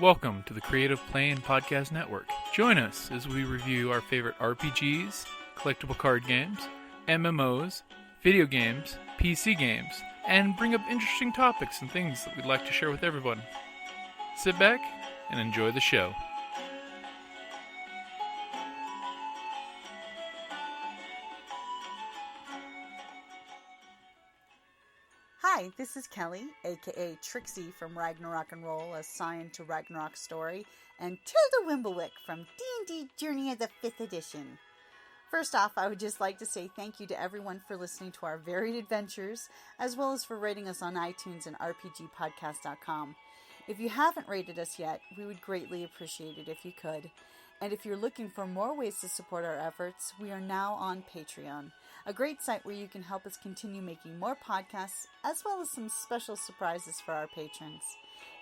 Welcome to the Creative Play and Podcast Network. Join us as we review our favorite RPGs, collectible card games, MMOs, video games, PC games, and bring up interesting topics and things that we'd like to share with everyone. Sit back and enjoy the show. Hi, this is Kelly, aka Trixie from Ragnarok and Roll, a Sign to Ragnarok story, and Tilda Wimblewick from D&D Journey of the 5th Edition. First off, I would just like to say thank you to everyone for listening to our varied adventures, as well as for rating us on iTunes and RPGpodcast.com. If you haven't rated us yet, we would greatly appreciate it if you could. And if you're looking for more ways to support our efforts, we are now on Patreon, a great site where you can help us continue making more podcasts, as well as some special surprises for our patrons.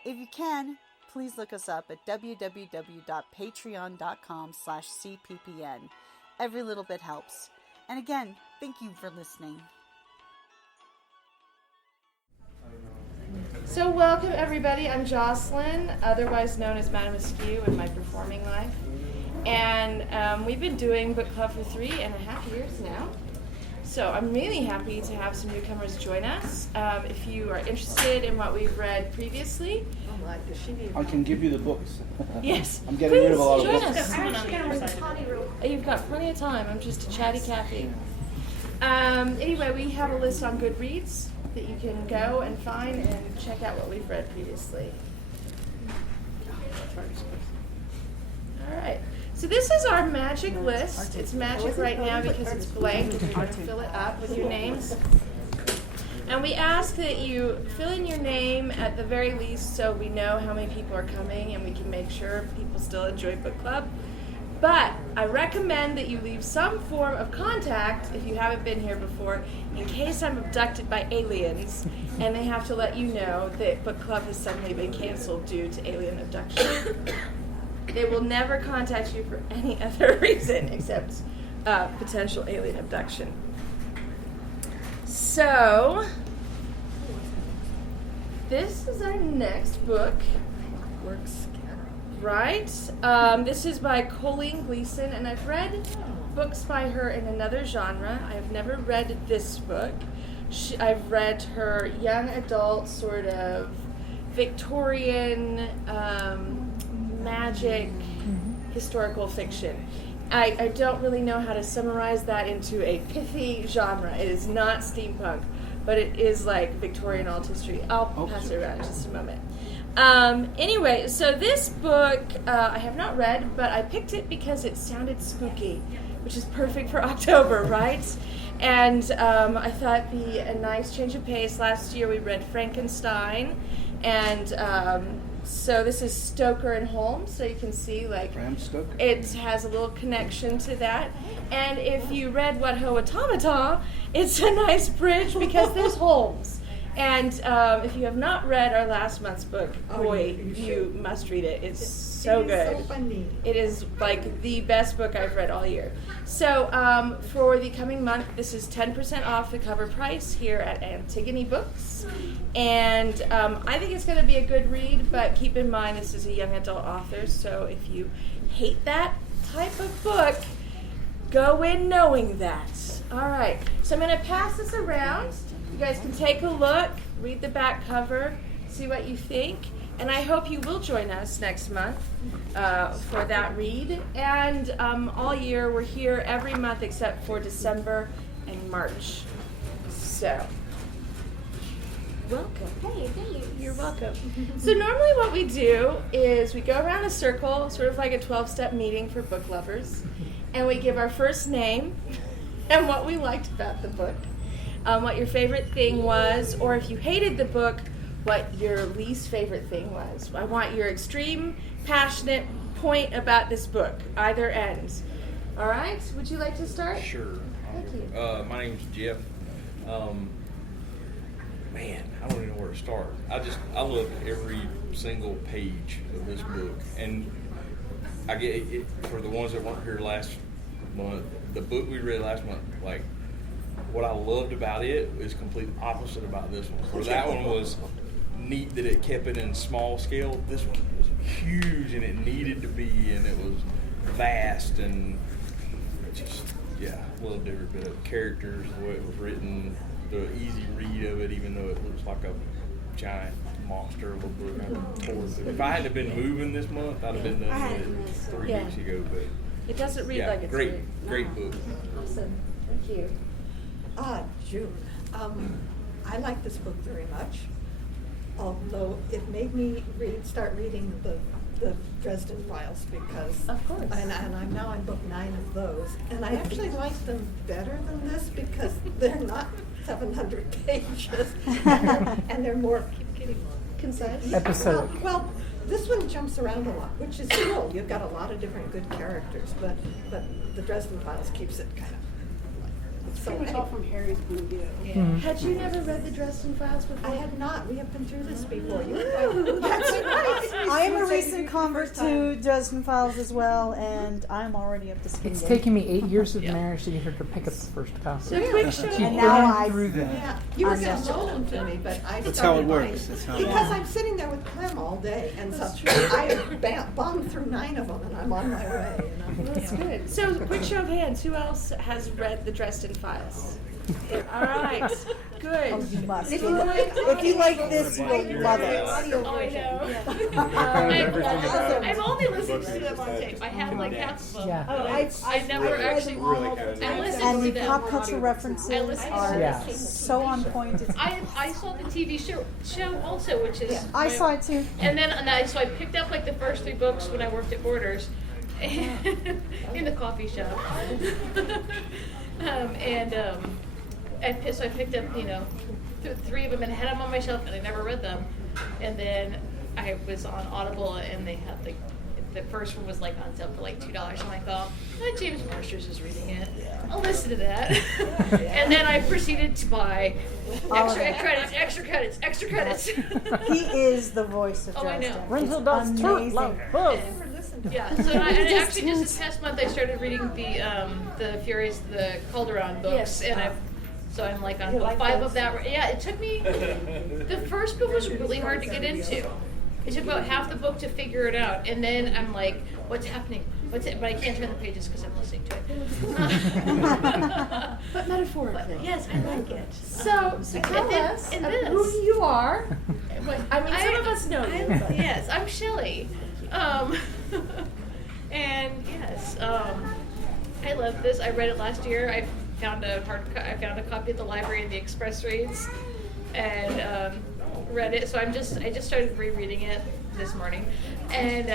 If you can, please look us up at www.patreon.com/cppn. Every little bit helps. And again, thank you for listening. So welcome everybody, I'm Jocelyn, otherwise known as Madame Askew in my performing life. And we've been doing book club for 3.5 years now. So I'm really happy to have some newcomers join us. If you are interested in what we've read previously, I can give you the books. yes, I'm getting rid of a lot of join books. us. You've got plenty of time. I'm just a chatty Cathy. Anyway, we have a list on Goodreads that you can go and find and check out what we've read previously. All right. So this is our magic list. It's magic right now because it's blank. We're going to fill it up with your names. And we ask that you fill in your name at the very least so we know how many people are coming and we can make sure people still enjoy book club. But I recommend that you leave some form of contact if you haven't been here before in case I'm abducted by aliens and they have to let you know that book club has suddenly been canceled due to alien abduction. They will never contact you for any other reason except potential alien abduction. So, this is our next book. Right? This is by Colleen Gleason, and I've read books by her in another genre. I have never read this book. I've read her young adult sort of Victorian magic historical fiction. I don't really know how to summarize that into a pithy genre. It is not steampunk, but it is like Victorian alt history. I'll pass it around in just a moment. Anyway, so this book I have not read, but I picked it because it sounded spooky, which is perfect for October, right? And I thought it'd be a nice change of pace. Last year we read Frankenstein, and so this is Stoker and Holmes, so you can see like it has a little connection to that. And if you read What Ho Automata, it's a nice bridge because there's Holmes. And if you have not read our last month's book, boy, you must read it. It's so good. It's so funny. It is like the best book I've read all year. So for the coming month, this is 10% off the cover price here at Antigone Books. And I think it's going to be a good read, but keep in mind this is a young adult author, so if you hate that type of book, go in knowing that. All right, so I'm going to pass this around. You guys can take a look, read the back cover, see what you think, and I hope you will join us next month for that read. And all year, we're here every month except for December and March. So, welcome. Hey, thanks. You're welcome. So normally what we do is we go around a circle, sort of like a 12-step meeting for book lovers, and we give our first name and what we liked about the book. What your favorite thing was, or if you hated the book, what your least favorite thing was. I want your extreme, passionate point about this book, either end. All right, would you like to start? Sure. Thank you. My name's Jeff. Man, I don't even know where to start. I love every single page of this book, and I get it for the ones that weren't here last month. The book we read last month, like. What I loved about it is complete opposite about this one. Where that one was neat that it kept it in small scale. This one was huge, and it needed to be, and it was vast, and just, yeah, loved every bit of it. Characters, the way it was written, the easy read of it, even though it looks like a giant monster, a little bit. If I hadn't been moving this month, I'd have been done with it 3 weeks ago. But It doesn't read yeah, like it's great book. Awesome. Thank you. June. I like this book very much, although it made me start reading the Dresden Files because, Of course. and I'm now on book 9 of those, and I actually like them better than this because they're not 700 pages, and they're more Concise. Episodic. Well, this one jumps around a lot, which is cool. You've got a lot of different good characters, but the Dresden Files keeps it kind of. So Pretty much all from Harry's point of view. Had you never read the Dresden Files before? I had not. We have been through this before. That's right. I am a recent convert to Dresden Files as well, and I'm already up to speed. It's taken me 8 years of marriage to get her to pick up the first copy. So quick show. She And now burned I- through them. Yeah, you were I'm going not to loan them to me, but I That's started how it buying. works. That's how it Because works. I'm sitting there with Clem all day, and so I bombed through 9 of them, and I'm on my way. That's good. So, quick show of hands. Who else has read the Dresden Files? All right. Good. Oh, you must. If If you like- you like this, you will love it. Oh, I know. I've only listened to them on tape. I have like half of them. Yeah. I never actually. I listened And to the them. pop culture I references listened to are Yeah. so on point. It's, I saw the TV show also, which is. I saw it too. And then so I picked up like the first 3 books when I worked at Borders, in the coffee shop. So I picked up 3 of them and had them on my shelf, and I never read them. And then I was on Audible, and they had the first one was like on sale for like $2. I'm like, oh, James Marsters is reading it. I'll listen to that. And then I proceeded to buy extra credits. He is the voice of Oh, I Dresden. know. Rental It's does too. amazing. Love both. Yeah, so and actually just this past month I started reading the Furies, the Calderon books, and I'm like on book 5 of that. Yeah, it took me. The first book was really hard to get into. It took about half the book to figure it out, and then I'm like, "What's happening? But I can't turn the pages because I'm listening to it." But metaphorically. Yes, I like it. So tell us and who this. you are. I mean, some of us know you. but- Yes, I'm Shelley. And yes, I love this. I read it last year. I found a copy at the library in the Express Reads, and read it. So I just started rereading it this morning, and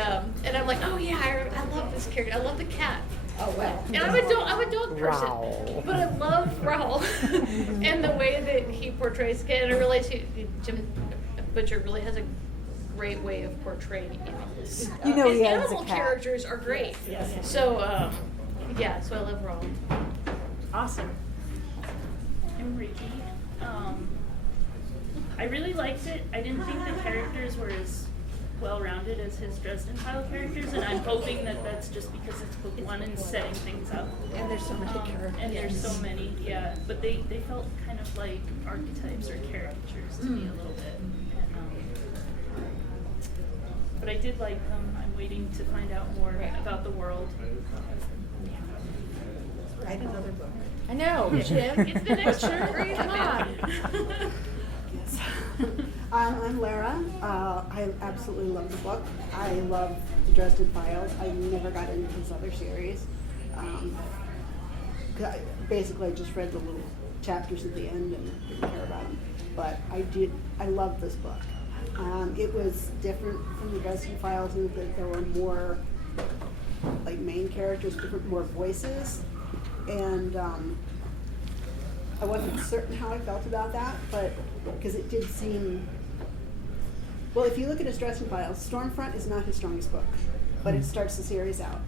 I'm like, oh yeah, I love this character. I love the cat. Oh, well. And I'm a dog person, Raoul. but I love Raoul and the way that he portrays the cat. And I realize Jim Butcher really has a great way of portraying animals. You know His he has a animal cat. characters are great. So so I love Raoul. Awesome. I'm Ricky. I really liked it. I didn't think the characters were as well-rounded as his Dresden File characters, and I'm hoping that that's just because it's book 1 and setting things up. And there's so many characters. And there's so many, yeah. But they felt kind of like archetypes or caricatures to me a little bit. And, but I did like them. I'm waiting to find out more about the world. Write another book. I know, Jim. It's the next Butcher, come on. I'm Lara. I absolutely love the book. I love the Dresden Files. I never got into his other series. 'Cause basically, I just read the little chapters at the end and didn't care about them. But I loved this book. It was different from the Dresden Files in that there were more like main characters, more voices. And I wasn't certain how I felt about that, but because it did seem, well, if you look at his Dresden Files, Stormfront is not his strongest book, but it starts the series out.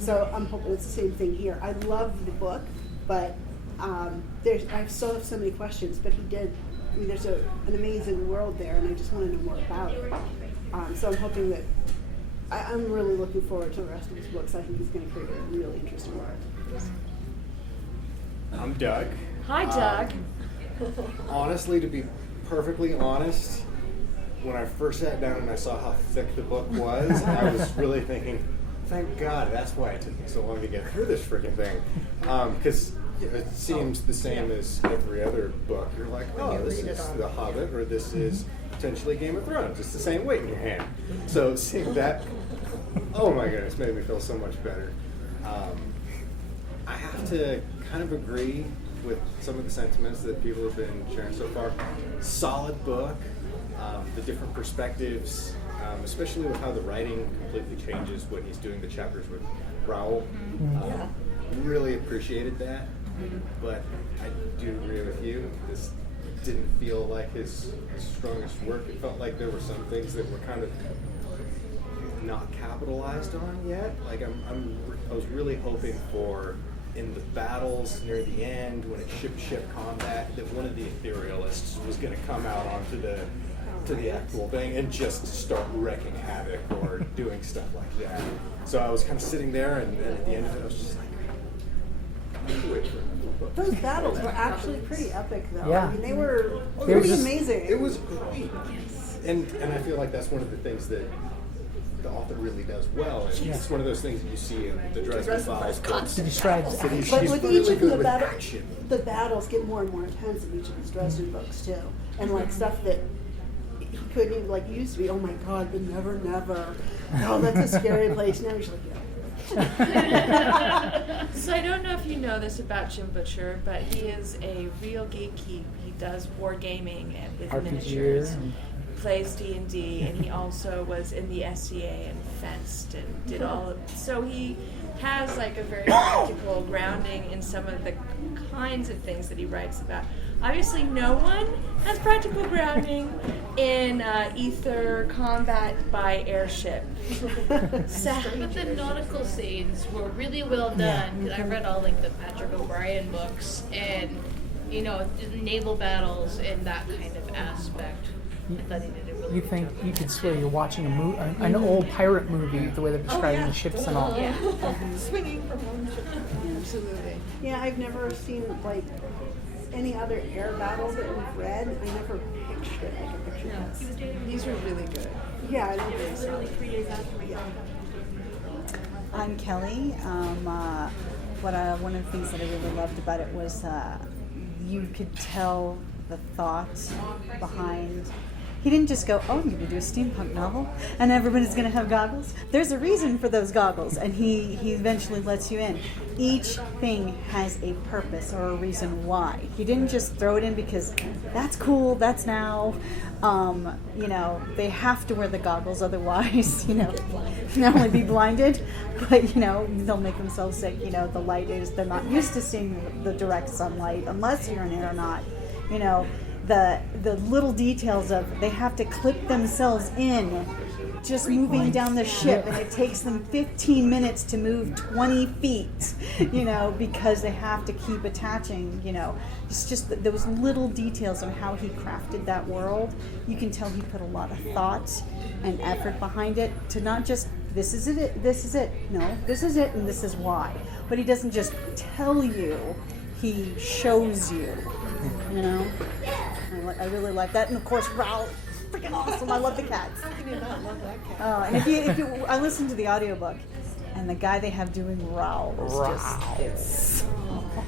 So I'm hoping it's the same thing here. I love the book, but I still have so many questions, but there's an amazing world there, and I just want to know more about it. So I'm hoping that, I'm really looking forward to the rest of his books. I think he's going to create a really interesting world. I'm Doug. Hi, Doug. Honestly, to be perfectly honest, when I first sat down and I saw how thick the book was, I was really thinking, thank God, that's why it took me so long to get through this freaking thing. Because it seems the same as every other book. You're like, oh, this is The Hobbit, or this is potentially Game of Thrones. It's the same weight in your hand. So seeing that, oh my goodness, made me feel so much better. I have to kind of agree with some of the sentiments that people have been sharing so far. Solid book, the different perspectives, especially with how the writing completely changes when he's doing the chapters with Raoul. Really appreciated that, but I do agree with you. This didn't feel like his strongest work. It felt like there were some things that were kind of not capitalized on yet. Like I was really hoping for, in the battles near the end, when it's ship-to-ship combat, that one of the etherealists was going to come out onto the actual thing and just start wrecking havoc or doing stuff like that. So I was kind of sitting there, and then at the end of it, I was just like, wait for it. Those battles were actually pretty epic, though. Yeah. I mean, they were They were pretty just- amazing. It was great. And I feel like that's one of the things that the author really does well. And it's one of those things that you see in the Dresden Files. He describes That he's But with really each of good the with action. battles get more and more intense in each of his Dresden books too, and like stuff that he couldn't even like used to be. Oh my God, the Never Never. Oh, that's a scary place. Now he's like, yeah. So I don't know if you know this about Jim Butcher, but he is a real geek. He does war gaming and with miniatures. RPG. Plays D&D, and he also was in the SCA and fenced and did all of. So he has like a very practical grounding in some of the kinds of things that he writes about. Obviously, no one has practical grounding in ether combat by airship. But the nautical scenes were really well done. 'Cause I read all like the Patrick O'Brien books, and you know, naval battles and that kind of aspect. I thought he did it really You good think job. you could swear you're watching a movie, an old pirate movie, the way they're describing the ships and all. Yeah. Swinging from one ship. Absolutely. Yeah, I've never seen like any other air battles that we've read. I never pictured it like a picture this. These were really good. Yeah, I love this. I'm Kelly. One of the things that I really loved about it was you could tell the thought behind. He didn't just go, oh, I'm going to do a steampunk novel, and everybody's going to have goggles. There's a reason for those goggles, and he eventually lets you in. Each thing has a purpose or a reason why. He didn't just throw it in because that's cool, that's now. They have to wear the goggles, otherwise, not only be blinded, but, they'll make themselves sick. The light is, they're not used to seeing the direct sunlight unless you're an aeronaut. The little details of they have to clip themselves in just moving down the ship, and it takes them 15 minutes to move 20 feet, because they have to keep attaching, it's just those little details of how he crafted that world. You can tell he put a lot of thought and effort behind it to not just, this is it, no, this is it, and this is why. But he doesn't just tell you, he shows you. I really like that, and of course, Raoul, freaking awesome. I love the cats. How can you not love that cat? Oh, and if you, I listened to the audiobook, and the guy they have doing Raoul is it's so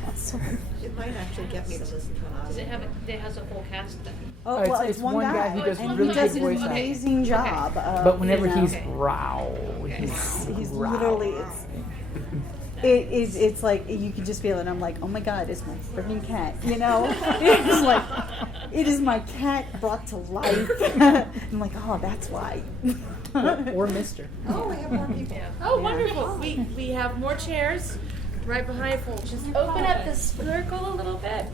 awesome. It might actually get me to listen to an Does it audio. has a full cast then? Oh, It's- well, it's it's one one guy, guy who does and really he does good an voice acting. amazing job. Of, But whenever he's Okay. Raoul, he's Raoul. literally, it's like you can just feel it. I'm like, oh my God, it's my freaking cat. It's like, it is my cat brought to life. I'm like, oh, that's why. or Mister. Oh, we have more people. Oh, wonderful. We have more chairs right behind folks. Just open up the circle a little bit.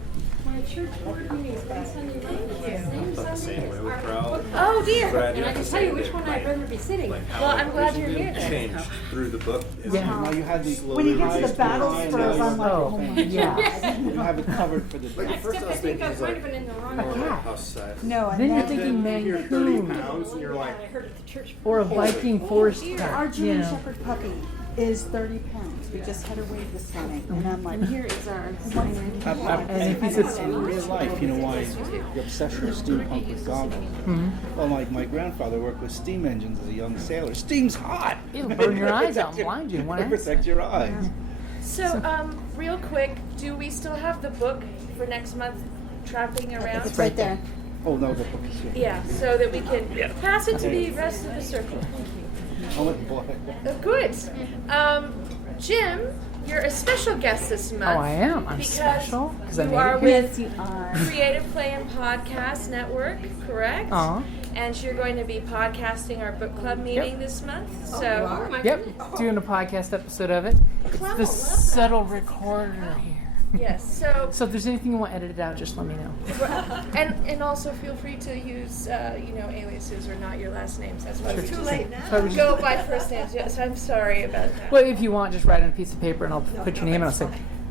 My church board meeting is on Sunday night. The same way with Raoul. Oh, dear. Brad, And I have can to tell say you which that, one I'd rather be sitting. like, how Well, I'm glad you're visually here then. changed through the book. Is Now you had these When he gets the battle spurs, I'm like, oh my Yeah. You have it covered for the Like, day. at first I was think thinking I it was might like have been in the wrong more one. like house size. No, and Then you're then thinking Then you hear 30 Mancoon pounds and you're like, I heard at the church. or a Viking forest our cat. German Shepherd puppy. is 30 pounds. We just had her weighed this morning, and I'm like, Here is our And if it's in real life, you know why the obsession with steampunk with goggles. Well, my grandfather worked with steam engines as a young sailor. Steam's hot. It'll burn your eyes out and blind you in one It'll protect your eyes. So, real quick, do we still have the book for next month trapping around? it's right there. Oh no, the book is here. Yeah, so that we can pass it to the rest of the circle. Oh boy. Good. Jim, you're a special guest this month. Oh, I am. I'm because special because I you made are it. with You are. Creative Play and Podcast Network, correct? Uh-huh. And you're going to be podcasting our book club meeting this month. Oh, So, you are? Yep, doing a podcast episode of it. It's the subtle recorder here. yes. So, So if there's anything you want edited out, just let me know. and also feel free to use aliases or not your last names. That's why It's too late now. So I was just- go by first names. Yes, I'm sorry about that. Well, if you want, just write on a piece of paper and I'll put your name and I'll say,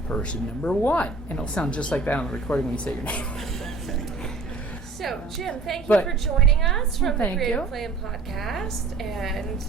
person number 1. And it'll sound just like that on the recording when you say your name. So, Jim, thank you But- for joining us from the Thank Creative you. Play and Podcast. And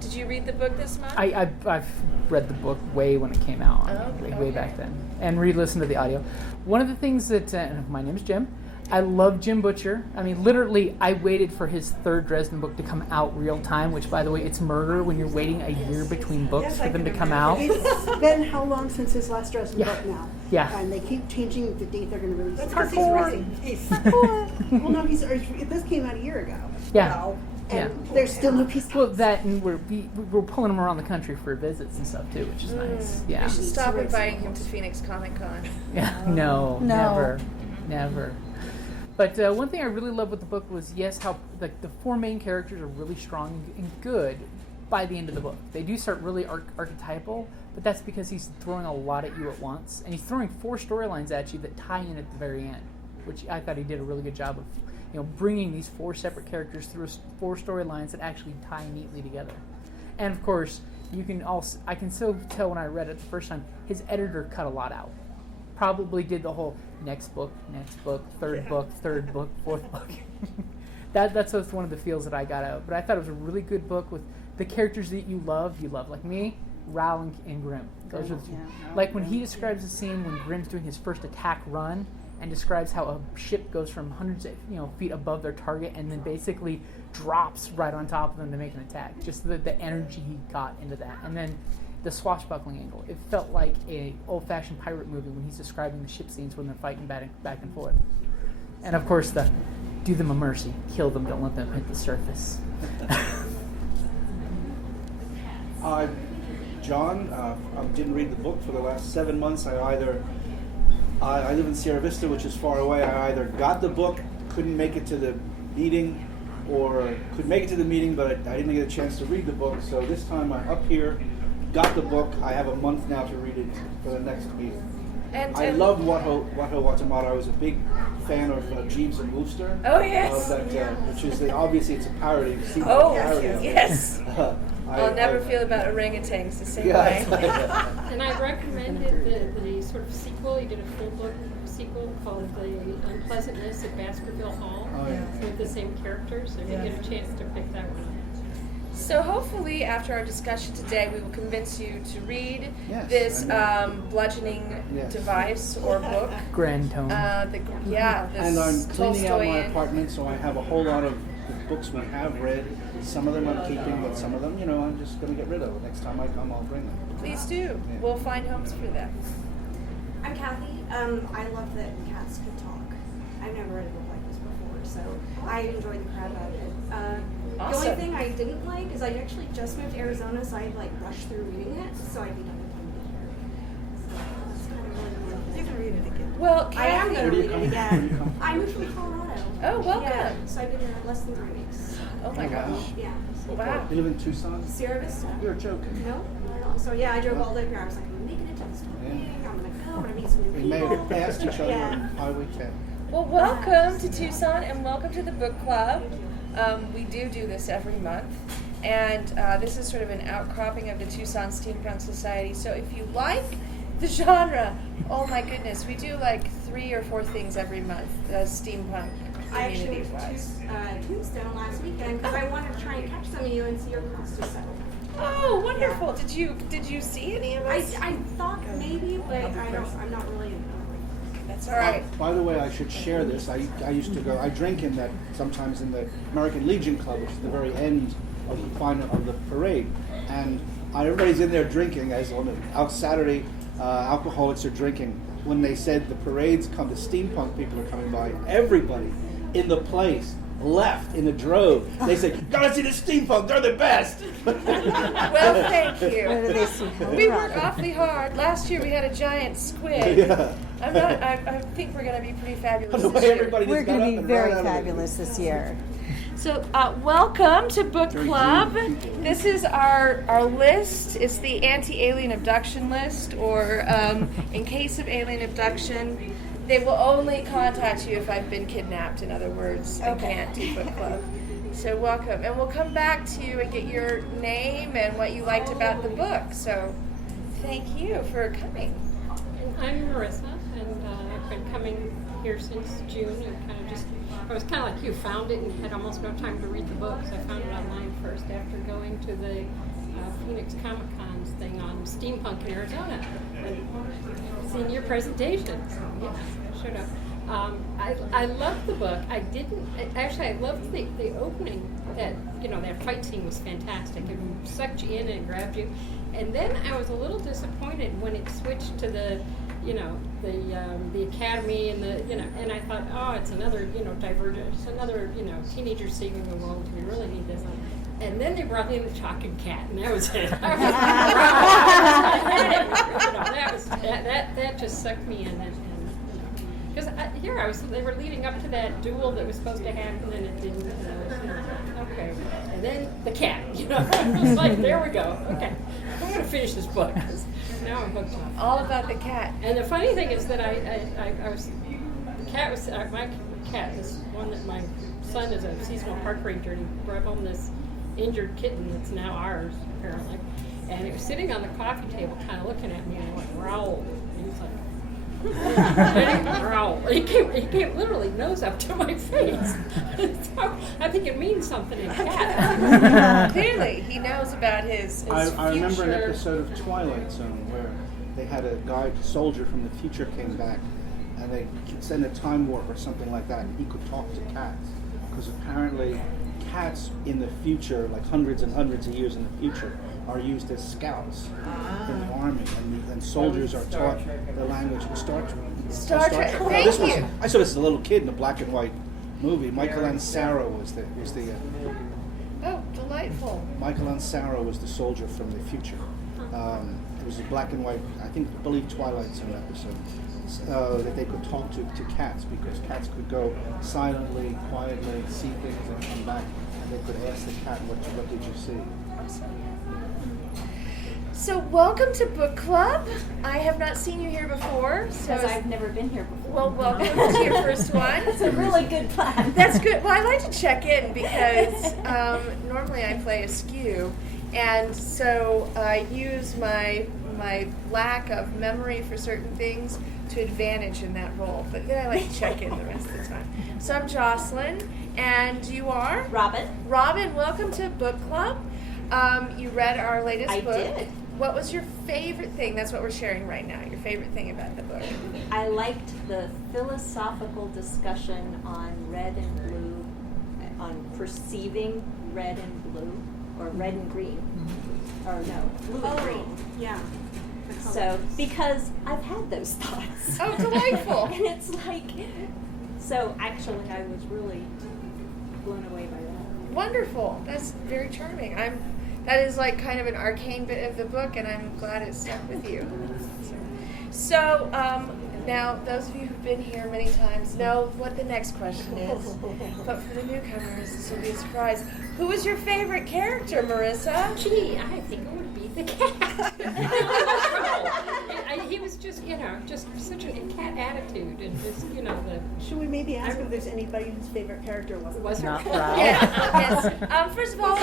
did you read the book this month? I've read the book way when it came out, way okay. back then, and re-listened to the audio. One of the things that, my name is Jim, I love Jim Butcher. I mean, literally, I waited for his 3rd Dresden book to come out real time, which, by the way, it's murder when you're waiting a year between books Yes, for I them to can come out. It's been how long since his last Dresden Yeah. book now? Yeah. And they keep changing the date they're going to release That's it. because he's writing peace. Well, no, this came out a year ago. Yeah. Well, And there's still no peace. Well, that, and we're pulling him around the country for visits and stuff, too, which is nice. Yeah. You should stop inviting him to Phoenix Comic Con. Yeah, no, No. never. But one thing I really loved with the book was, yes, how the 4 main characters are really strong and good by the end of the book. They do start really archetypal, but that's because he's throwing a lot at you at once. And he's throwing 4 storylines at you that tie in at the very end, which I thought he did a really good job of, bringing these 4 separate characters through 4 storylines that actually tie neatly together. And of course, I can still tell when I read it the first time, his editor cut a lot out. Probably did the whole next book, third book, 4th book. That's one of the feels that I got out. But I thought it was a really good book with the characters that you love, like me, Ral and Grimm. Those are the 2. Yeah. Like when he describes the scene when Grimm's doing his first attack run and describes how a ship goes from hundreds of feet above their target and then basically drops right on top of them to make an attack. Just the energy he got into that. And then the swashbuckling angle. It felt like a old-fashioned pirate movie when he's describing the ship scenes when they're fighting back and forth. And of course, do them a mercy, kill them, don't let them hit the surface. John, I didn't read the book for the last 7 months. I live in Sierra Vista, which is far away. I either got the book, couldn't make it to the meeting, or could make it to the meeting, but I didn't get a chance to read the book. So this time I'm up here, got the book. I have a month now to read it for the next meeting. I loved Wahoo Watamoto. I was a big fan of Jeeves and Wooster. Oh, yes. Which is obviously it's a parody. Oh, parody of it. yes. I'll never I- feel about orangutans the same Yeah, way. And I recommended the sort of sequel. He did a full book sequel called The Unpleasantness at Baskerville Hall Oh, yeah. with the same characters. So if you get a chance to pick that one up. So hopefully after our discussion today, we will convince you to read Yes, this I bludgeoning Yes. device or book. Grand Tone. This And I'm cleaning out my Tolstoyan. apartment, so I have a whole lot of the books we have read. Some of them I'm keeping, but some of them, I'm just going to get rid of. Next time I come, I'll bring them. Please do. We'll find homes for them. I'm Kathy. I love that cats can talk. I've never read a book like this before, so I enjoyed the crap out of it. The Awesome. only thing I didn't like is I actually just moved to Arizona, so I rushed through reading it, so I'd be done with time to get here. So that's kind of really the one thing. You can read it again. Well, I am going to read it Where do you again. I moved from Colorado. Oh, welcome. Yeah, so I've been here less than 3 weeks. Oh my gosh. Yeah. So Wow. You live in Tucson? Sierra Vista. You're joking. No, not at all. So yeah, I drove all the way up here. I was like, I'm making it to this meeting. I'm going to go. I'm going to meet some new We people. may have passed each other Yeah. on Highway 10. Well, welcome to Tucson and welcome to the book club. We do this every month. And this is sort of an outcropping of the Tucson Steampunk Society. So if you like the genre, oh my goodness, we do like 3 or 4 things every month, steampunk I actually went community-wise. to Tombstone last weekend because I wanted to try and catch some of you and see your cost of settle. Oh, wonderful! Did you see any of us? I thought maybe, but I'm not really. That's all right. By the way, I should share this. I used to go. I drink sometimes in the American Legion Club, which is the very end of the final of the parade, and everybody's in there drinking. As on out Saturday, alcoholics are drinking. When they said the parades come, the steampunk people are coming by. Everybody in the place left in a drove. They said, "Gotta see the steampunk. They're the best." Well, thank you. Where do they see We work awfully hard. Last year we had a giant squid. Yeah. I think we're going to be pretty fabulous The this way year. everybody We're just got going up to be and very ran out of it. fabulous this year. So, welcome to Book Very Club. green people. This is our list. It's the anti-alien abduction list, or in case of alien abduction, they will only contact you if I've been kidnapped. In other words, I can't do Book Club. So, welcome. And we'll come back to you and get your name and what you liked about the book. So, thank you for coming. I'm Marissa, and I've been coming here since June, and I was kind of like you, found it and had almost no time to read the books. I found it online first after going to the Phoenix Comic-Con's thing on steampunk in Arizona and seeing your presentation. So, yes, I should have. I loved the book. I loved the opening. That fight scene was fantastic. It sucked you in and grabbed you. And then I was a little disappointed when it switched to the academy and I thought, oh, it's another, divergence, it's another, teenagers saving the world. We really need this. And then they brought in the talking cat, and that was it. That just sucked me in. Because they were leading up to that duel that was supposed to happen, and it didn't. Okay. And then the cat, I was like, there we go. Okay. I'm going to finish this book. 'Cause now I'm hooked on it. All about the cat. And the funny thing is that my cat is one that my son is a seasonal park ranger, and he brought home this injured kitten that's now ours, apparently. And it was sitting on the coffee table kind of looking at me and like growled. And he was like, growl. He came literally nose up to my face. So I think it means something in cat. Clearly, he knows about his I remember an future. episode of Twilight Zone where they had a guy, soldier from the future came back, and they sent a time warp or something like that, and he could talk to cats. Because apparently cats in the future, like hundreds and hundreds of years in the future, are used as scouts in the army, and soldiers are taught the language of Star Trek. Star Trek. Now, Thank this was, you. I saw this as a little kid in a black and white movie. Michael Ansara was the Oh, delightful. Michael Ansara was the soldier from the future. It was a black and white, I believe Twilight Zone episode, that they could talk to cats, because cats could go silently, quietly, see things and come back, and they could ask the cat, what did you see? So, welcome to Book Club. I have not seen you here before. Because I've never been here before. Well, welcome to your first one. It's a really good plan. That's good. Well, I like to check in because normally I play askew, and so I use my lack of memory for certain things to advantage in that role. But then I like to check in the rest of the time. So I'm Jocelyn, and you are? Robin. Robin, welcome to Book Club. You read our latest book. I did. What was your favorite thing? That's what we're sharing right now. Your favorite thing about the book? I liked the philosophical discussion on red and blue, on perceiving red and blue, or red and green, or no, blue and green. Yeah. So, because I've had those thoughts. Oh, delightful. And it's like, so actually I was really blown away by that. Wonderful. That's very charming. That is like kind of an arcane bit of the book, and I'm glad it stuck with you. So, now those of you who've been here many times know what the next question is. But for the newcomers, this will be a surprise. Who is your favorite character, Marissa? Gee, I think it would be the cat. He was just, just such a cat attitude, and just, Should we maybe ask if there's anybody whose favorite character wasn't Not Ralph. Yes. First of all,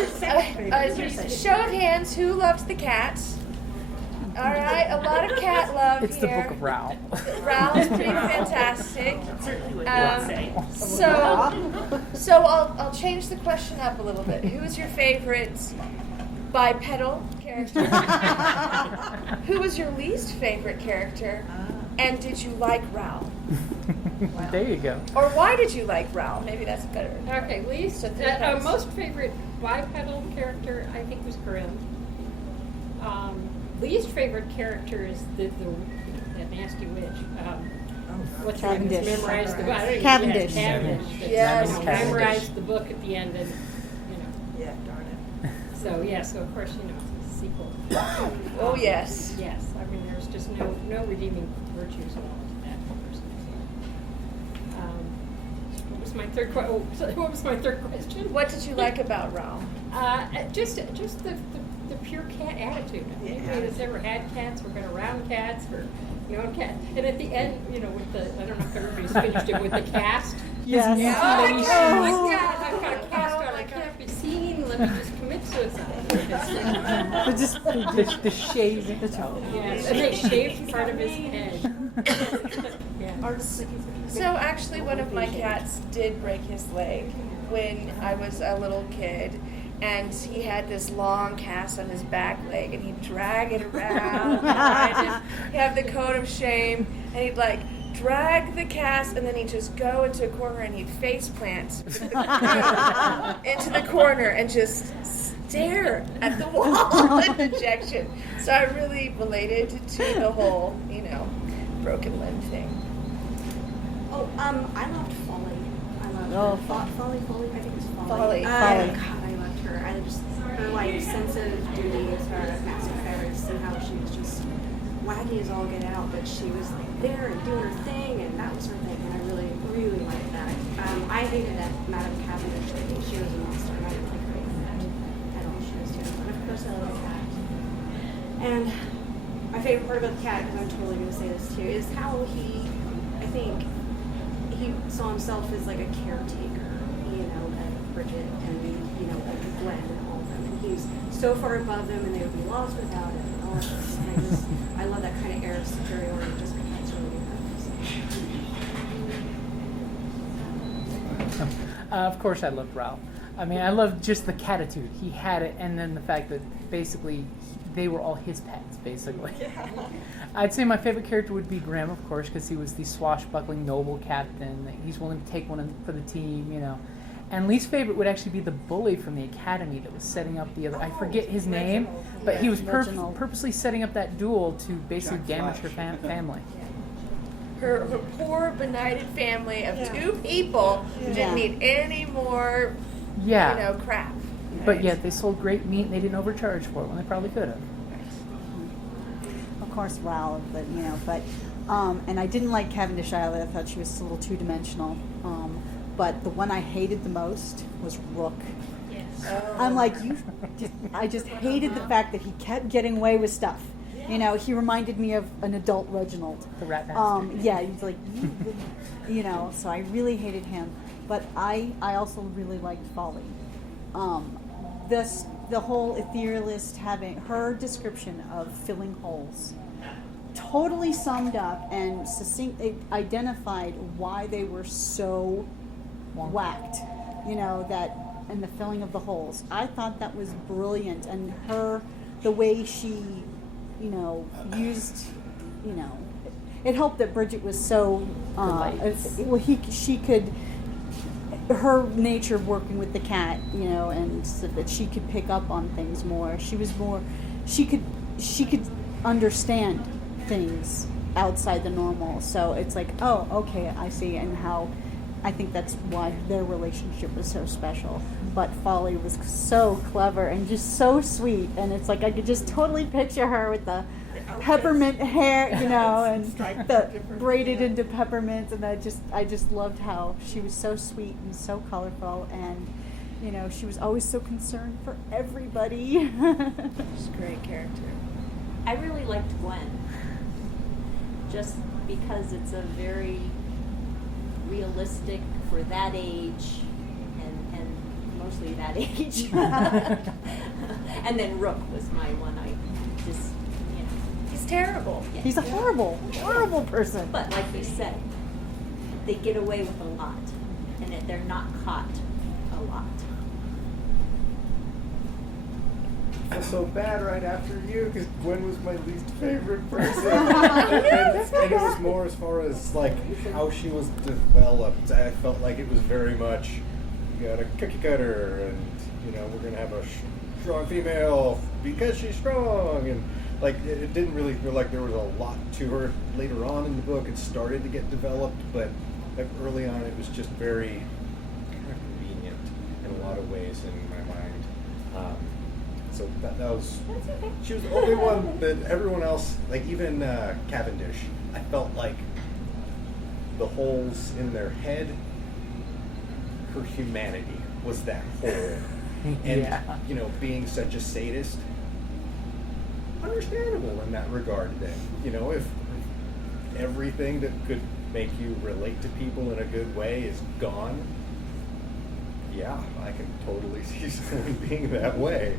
show of hands, who loves the cats? All right, a lot of cat love It's here. the Book of Ralph. Ralph's pretty fantastic. So I'll change the question up a little bit. Who is your favorite bipedal character? Who was your least favorite character? And did you like Raoul? There you go. Or why did you like Raoul? Maybe that's better. Okay, least, So three parts. most favorite bipedal character, I think, was Grimm. Least favorite character is the nasty witch. What's her name? Cavendish. Memorized the book. Cavendish. Yes. Memorized the book at the end, and Yeah, darn it. so of course it's a sequel. Oh, yes. Yes, I mean there's just no redeeming virtues at all to that person. What was my third What was my third question? What did you like about Raoul? Just the pure cat attitude. Anybody that's ever had cats or been around cats or cats. And at the end, with the I don't know if everybody's finished it with the cast. Yes. Oh my God! I've got a cast on. I can't be seen. Let me just commit suicide. Just the shaving. Yes, and they shaved part of his head. Yeah. So actually, one of my cats did break his leg when I was a little kid. And he had this long cast on his back leg, and he'd drag it around behind him. He'd have the coat of shame, and he'd drag the cast, and then he'd just go into a corner and he'd face plant into the corner and just stare at the wall in dejection. So I really related to the whole, broken limb thing. Oh, I loved Folly. I loved her. Folly, I think it was Folly. Folly. God, I loved her. Her sense of duty as far as Master Ferris and how she was just wacky as all get out, but she was there and doing her thing, and that was her thing, and I really, really liked that. I hated that Madame Cavendish. I think she was a monster, and I didn't like her at all. She was terrible. And of course, I love the cat. And my favorite part about the cat, because I'm totally going to say this too, is how I think he saw himself as a caretaker, of Bridget and of Glenn and all of them, and he's so far above them, and they would be lost without him. And all of this, and I love that kind of air of superiority just because it's really good. Of course, I loved Raoul. I mean, I loved just the catitude. He had it, and then the fact that basically they were all his pets, basically. Yeah. I'd say my favorite character would be Grimm, of course, because he was the swashbuckling noble captain. He's willing to take one for the team, And least favorite would actually be the bully from the academy that was setting up the other. I forget his name, but he was purposely setting up that duel to basically damage her family. Her poor benighted family of two people who didn't need any more, crap. But yet they sold great meat and they didn't overcharge for it when they probably could have. Of course, Raoul, but and I didn't like Cavendish either. I thought she was a little two-dimensional. But the one I hated the most was Rook. Yes. I'm like, I just hated the fact that he kept getting away with stuff. He reminded me of an adult Reginald. The rat bastard. Yeah, he's like, so I really hated him. But I also really liked Folly. The whole etherealist having her description of filling holes totally summed up and succinctly identified why they were so whacked, and the filling of the holes. I thought that was brilliant, and the way she, used, it helped that Bridget was so, she could, her nature of working with the cat, and so that she could pick up on things more. She could understand things outside the normal. So it's like, oh, okay, I see, and how I think that's why their relationship was so special. But Folly was so clever and just so sweet, and it's like I could just totally picture her with the peppermint hair, and the braided into peppermints, and I just loved how she was so sweet and so colorful, and she was always so concerned for everybody. She's a great character. I really liked Gwen, just because it's a very realistic for that age, and mostly that age. And then Rook was my one. I just, he's terrible. Yeah. He's a horrible person. But like you said, they get away with a lot, and they're not caught a lot. feel so bad right after you because Gwen was my least favorite person. and it was more as far as like how she was developed. I felt like it was very much, you got a cookie cutter and, you know, we're going to have a strong female because she's strong. And like it didn't really feel like there was a lot to her. Later on in the book it started to get developed, but like early on it was just very kind of convenient in a lot of ways in my mind. So that was, she was the only one that everyone else, like even Cavendish, I felt like the holes in their head, her humanity was that hole. And, you know, being such a sadist, understandable in that regard then. You know, if everything that could make you relate to people in a good way is gone, yeah, I can totally see someone being that way.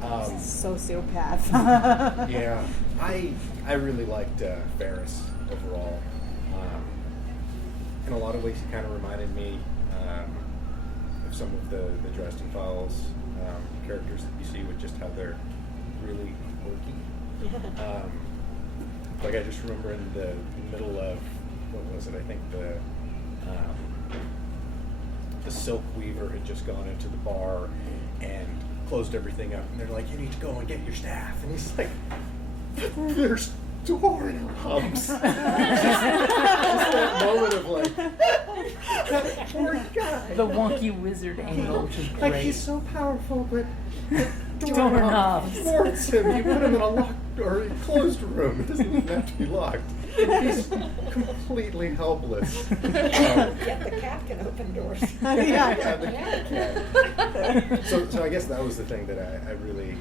Sociopath. Yeah, I really liked Ferris overall. In a lot of ways, he kind of reminded me of some of the Dresden Files characters that you see with just how they're really quirky. Like I just remember in the middle of, what was it? I think the Silk Weaver had just gone into the bar and closed everything up, and they're like, "You need to go and get your staff," and he's like, "There's door knobs." Just that moment of like, that poor guy. The wonky wizard angle, which is great. Like he's so powerful, but doorknobs thwarts him. You put him in a locked or a closed room. It doesn't even have to be locked. He's completely helpless. Yet the cat can open doors. Yeah, the cat can. So I guess that was the thing that I really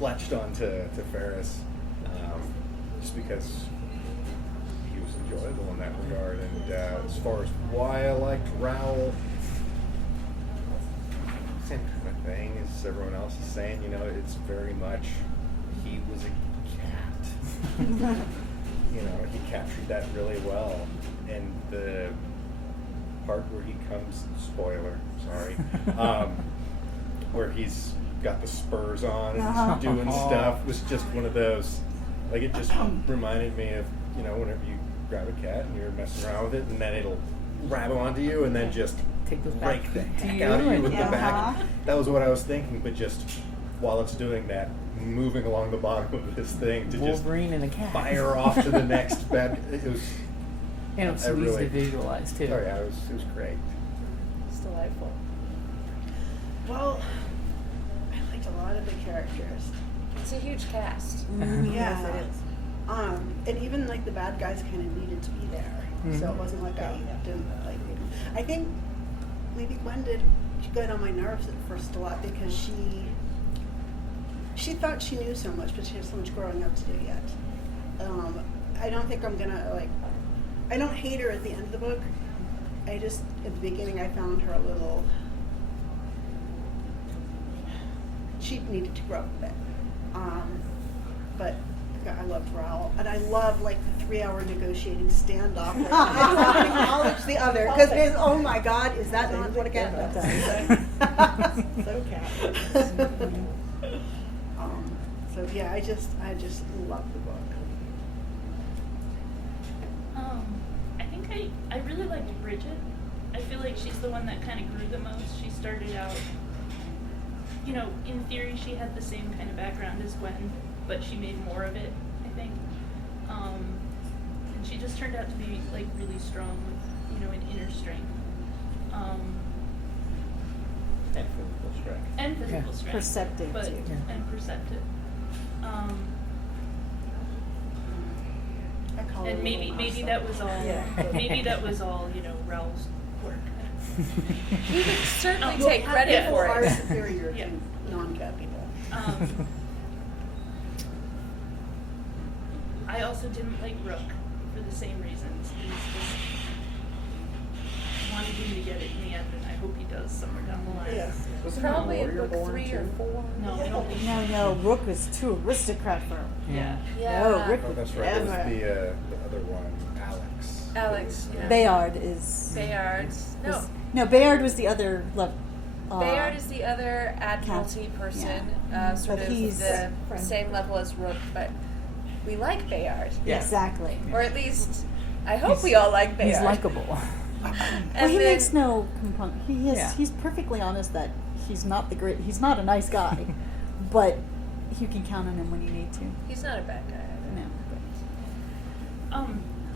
latched on to Ferris, just because he was enjoyable in that regard. And as far as why I liked Raoul, same kind of thing as everyone else is saying. You know, it's very much he was a cat. You know, he captured that really well. And the part where he comes, spoiler, sorry, where he's got the spurs on and he's doing stuff was just one of those, like it just reminded me of, you know, whenever you grab a cat and you're messing around with it and then it'll grab onto you and then just break the heck out of you with the back. That was what I was thinking, but just while it's doing that, moving along the bottom of this thing to Wolverine just and a cat. fire off to the next bed. It was, and it was so easy to visualize too. Oh yeah, it was great. It's delightful. Well, I liked a lot of the characters. It's a huge cast. Yeah. Yes, it is. And even like the bad guys kind of needed to be there, so it wasn't like I didn't like them. I think maybe Gwen did get on my nerves at first a lot because she thought she knew so much, but she has so much growing up to do yet. I don't think I'm gonna like. I don't hate her at the end of the book. I just at the beginning I found her a little. She needed to grow up a bit, but I loved Raoul, and I love like the 3-hour negotiating standoff. Like, I don't acknowledge the other because oh my God, is that not what a cat does? So cat. So yeah, I just love the book. I think I really liked Bridget. I feel like she's the one that kind of grew the most. She started out, you know, in theory she had the same kind of background as Gwen, but she made more of it, I think. And she just turned out to be like really strong with, you know, an inner strength. And physical strength. And physical strength. Perceptive but, too. And perceptive. And maybe that was all. Maybe that was all, you know, Raoul's work. We can certainly take credit for Are it. superior to non-cat people. I also didn't like Rook for the same reasons. He's just wanted him to get it in the end, and I hope he does somewhere down the line. Yes. Probably in book 3 or 4. No, I don't think No, Rook is too aristocrat for him. Yeah. No, Rook Oh, would that's right. It was never. the other one, Alex. Alex, yeah. Bayard is. Bayard's. No. No, Bayard was the other love. Bayard is the other Admiralty person, sort But of he's the same level as Rook, but we like Bayard. Yeah. Exactly. Or at least, I hope we all like Bayard. He's likable. Well, he makes no complaint. Yeah. He's perfectly honest that he's not he's not a nice guy, but you can count on him when you need to. He's not a bad guy. No.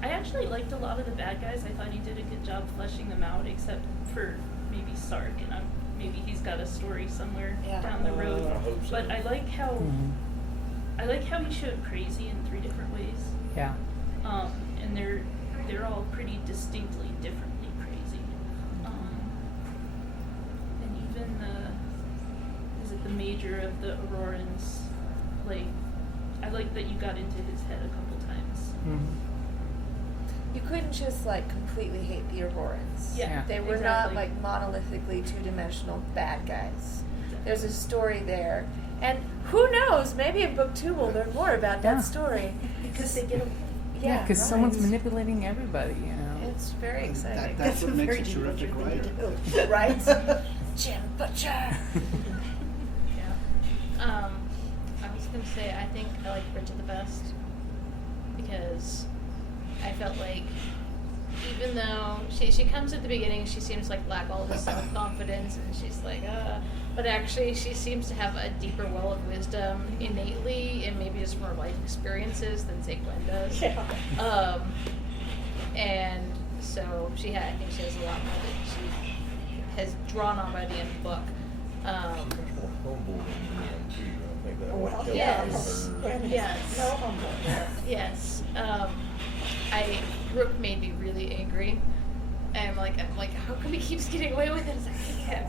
I actually liked a lot of the bad guys. I thought he did a good job fleshing them out, except for maybe Sark, and maybe he's got a story somewhere down the road. I hope so. But I like how he showed crazy in 3 different ways. Yeah. And they're all pretty distinctly differently crazy. And even the major of the Aurorans, like, I like that you got into his head a couple times. You couldn't just like completely hate the Aurorans. Yeah, They were not like monolithically two-dimensional bad guys. There's a story there. And who knows, maybe in book 2 we'll learn more about that story. Because they get Yeah, because someone's manipulating everybody, you know. It's very exciting. That's what makes it terrific, right? Right? Jim Butcher. I was gonna say I think I like Bridget the best because I felt like even though she comes at the beginning, she seems like lack all this self-confidence, and she's like, but actually she seems to have a deeper well of wisdom innately, and maybe just more life experiences than say Gwen does. Yeah. And so I think she has a lot more that she has drawn on by the end of the book. Yes. No humble. Yes. Rook made me really angry. And I'm like, how come he keeps getting away with it? It's like, I can't.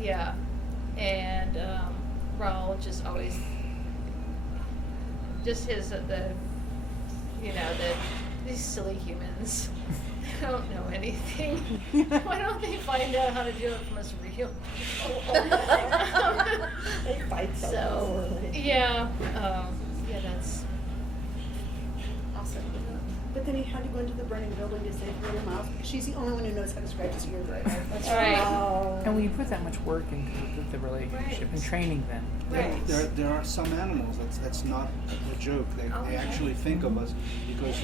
Yeah. And Raul just always, just his these silly humans. They don't know anything. Why don't they find out how to do it from us real people? They fight so poorly. Yeah, that's Awesome. But then he had to go into the burning building to save her little mouse because she's the only one who knows how to scratch his ears right now. That's right. And when you put that much work into the relationship and training them. There are some animals that's not a joke. They actually think of us because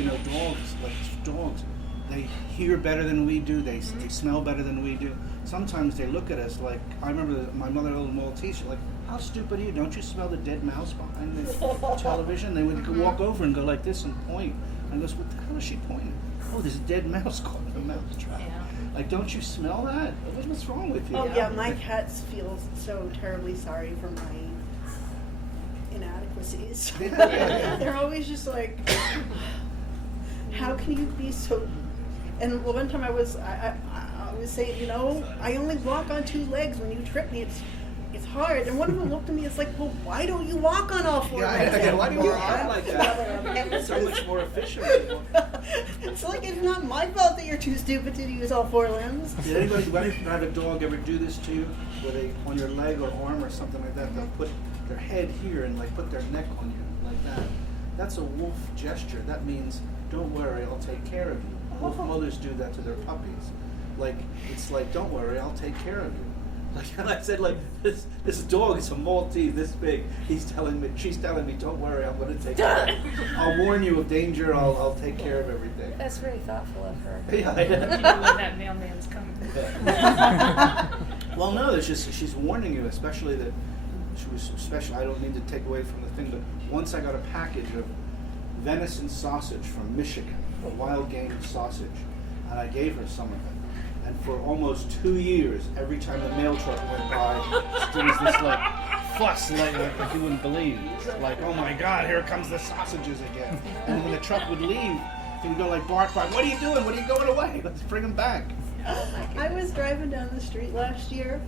dogs, they hear better than we do. They smell better than we do. Sometimes they look at us like, I remember my mother, little Maltese, she's like, how stupid are you? Don't you smell the dead mouse behind the television? They would walk over and go like this and point. And I goes, what the hell is she pointing? Oh, there's a dead mouse caught in a mouse trap. Yeah. Like, don't you smell that? What's wrong with you? Oh yeah, my cats feel so terribly sorry for my inadequacies. They're always just like, how can you be so? And one time I was saying, I only walk on 2 legs. When you trip me, it's hard. And one of them looked at me. It's like, well, why don't you walk on all 4 legs? Why do you act like that? It's so much more efficient. It's like it's not my fault that you're too stupid to use all 4 limbs. Did anybody have a dog ever do this to you? Where they, on your leg or arm or something like that, they'll put their head here and like put their neck on you like that. That's a wolf gesture. That means, don't worry, I'll take care of you. Wolf mothers do that to their puppies. Like, it's like, don't worry, I'll take care of you. Like, and I said, like, this dog is a Maltese this big. She's telling me, don't worry, I'm going to take care of you. I'll warn you of danger. I'll take care of everything. That's very thoughtful of her. You know when that mailman's coming. Well, no, it's just she's warning you, especially that she was special. I don't mean to take away from the thing, but once I got a package of venison sausage from Michigan, a wild game sausage, and I gave her some of it. And for almost 2 years, every time the mail truck went by, there was this like fuss, like you wouldn't believe. Like, oh my God, here comes the sausages again. And when the truck would leave, he would go like, bark, what are you doing? What are you going away? Let's bring him back. I was driving down the street last year,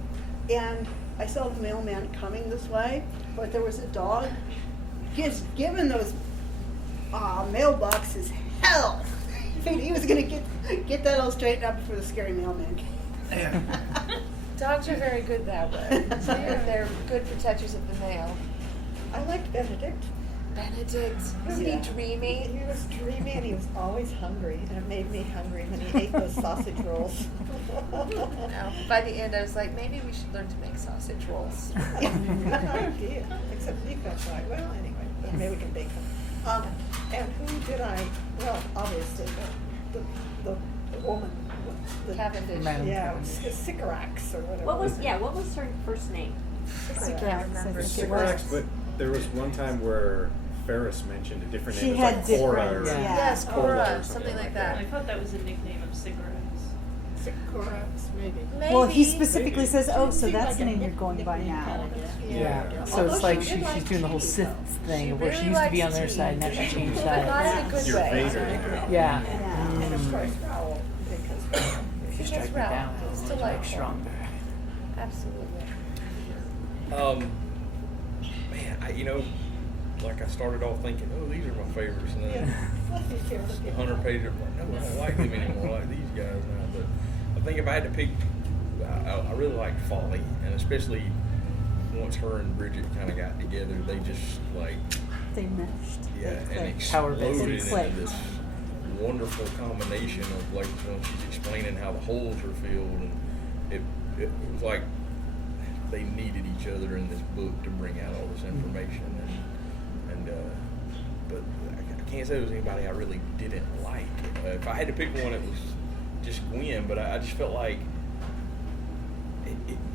and I saw the mailman coming this way, but there was a dog. He's given those mailboxes hell. He was going to get that all straightened out before the scary mailman came. Dogs are very good that way. They're good protectors of the mail. I liked Benedict. Benedict, isn't he dreamy? He was dreamy, and he was always hungry, and it made me hungry when he ate those sausage rolls. No, by the end, I was like, maybe we should learn to make sausage rolls. Good idea. Except you got right. Well, anyway, maybe we can bake them. And who did I? Well, obviously the woman. The Cavendish. Yeah, Sycorax or whatever. What was her first name? Sycorax, but there was one time where Ferris mentioned a different She name. had It was like Cora different, or Yes, Cola Cora, or something like that. I thought that was a nickname of cigarettes. Sycorax, maybe. Well, he specifically says, "Oh, so that's the name you're going by now." Yeah. So it's like she's doing the whole Sith thing where she used to be on their side, now she changed But not sides. in a good Your way. Vader. Yeah. And of course, Raoul, because If you Because strike me Ralph down, is I'll make delightful. stronger. Absolutely. Man, like I started off thinking, oh, these are my favorites, and then the 100 pages, I'm like, no, I don't like them anymore. I like these guys now. But I think if I had to pick, I really liked Folly, and especially once her and Bridget kind of got together, they just like They meshed. yeah, They and clicked. exploded They into clicked. this wonderful combination of like when she's explaining how the holes are filled, and it was like they needed each other in this book to bring out all this information, and but I can't say there was anybody I really didn't like. If I had to pick one, it was just Gwen, but I just felt like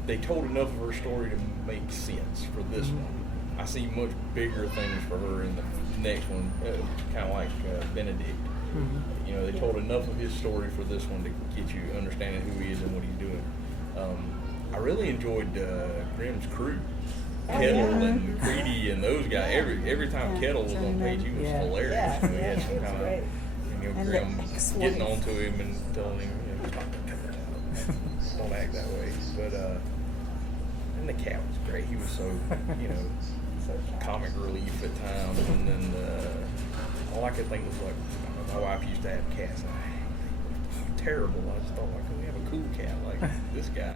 they told enough of her story to make sense for this one. I see much bigger things for her in the next one, kind of like Benedict. They told enough of his story for this one to get you understanding who he is and what he's doing. I really enjoyed Grimm's crew, Kettle and Creedy and those guys. Every time Kettle was on page, he was hilarious. He had some kind of Grimm getting onto him and telling him, stop don't act that way. But and the cat was great. He was so comic relief at times, and then all I could think was like my wife used to have cats. And terrible. I just thought, why couldn't we have a cool cat like this guy?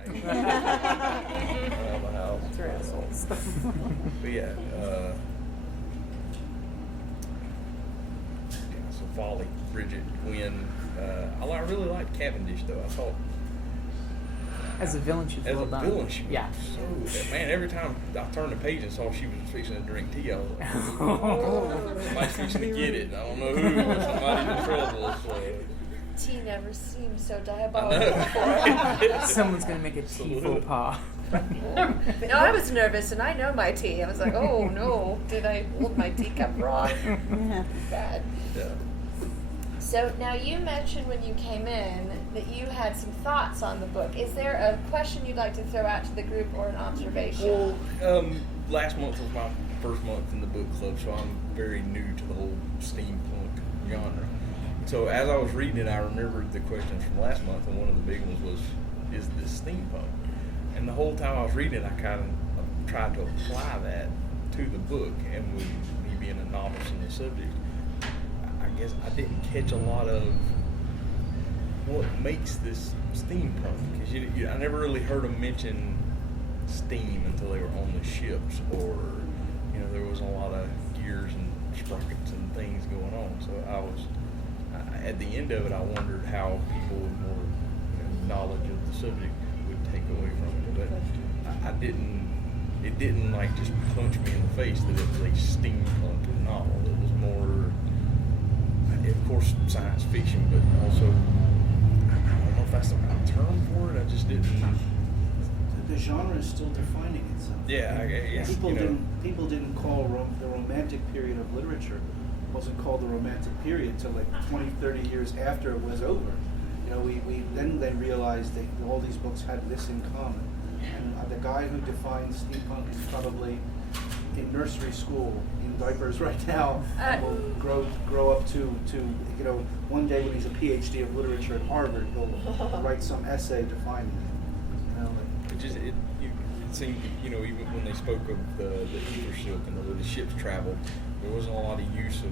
Around the house. But yeah, so Folly, Bridget, Gwen. I really liked Cavendish though. I thought As a villain, she's as well a done. villain, she was Yeah. so man. Every time I turned the page and saw she was fixing to drink tea, I was like, oh, somebody's fixing to get it. I don't know who, but somebody's in trouble. So. Tea never seemed so diabolical before. Someone's gonna make a tea faux pas. No, I was nervous, and I know my tea. I was like, oh no, did I hold my teacup wrong? Bad. Yeah. So now you mentioned when you came in that you had some thoughts on the book. Is there a question you'd like to throw out to the group or an observation? Well, last month was my first month in the book club, so I'm very new to the whole steampunk genre. So as I was reading it, I remembered the questions from last month, and one of the big ones was, is this steampunk? And the whole time I was reading it, I kind of tried to apply that to the book, and with me being a novice in the subject, I guess I didn't catch a lot of what makes this steampunk, because I never really heard them mention steam until they were on the ships, or there was a lot of gears and sprockets and things going on. So at the end of it, I wondered how people with more knowledge of the subject would take away from it, but it didn't like just punch me in the face that it was a steampunk novel. It was more, of course, science fiction, but also, I don't know if that's the right term for it. I just didn't. The genre is still defining itself. Yeah, I guess. People didn't call the romantic period of literature wasn't called the romantic period until like 20, 30 years after it was over. We then realized that all these books had this in common. And the guy who defines steampunk is probably in nursery school in diapers right now, and will grow up to one day when he's a PhD of literature at Harvard, he'll write some essay defining it. It seemed, even when they spoke of the ether silk and the way the ships traveled, there wasn't a lot of use of.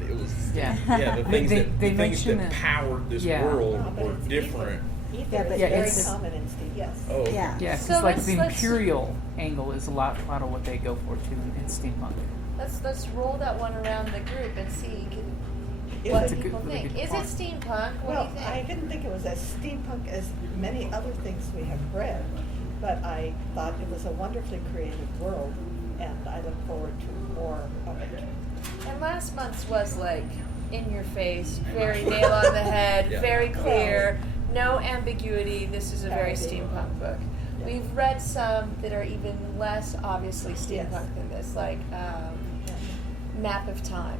It was the things that powered this world were different Ether but is Yeah, very it's- common in steam. Yes. Oh, Yeah. Yeah, because So like let's- the let's- imperial angle is a lot of what they go for too in steampunk. Let's roll that one around the group and see Is what it- people That's a good- think. really Is good it steampunk? What Well, do you think? I didn't think it was as steampunk as many other things we have read, but I thought it was a wonderfully creative world, and I look forward to more of it. And last month's was like in your face, very nail on the head, Yeah. very clear, no ambiguity. This is a very steampunk book. We've read some that are even less obviously steampunk than this, like Map of Time.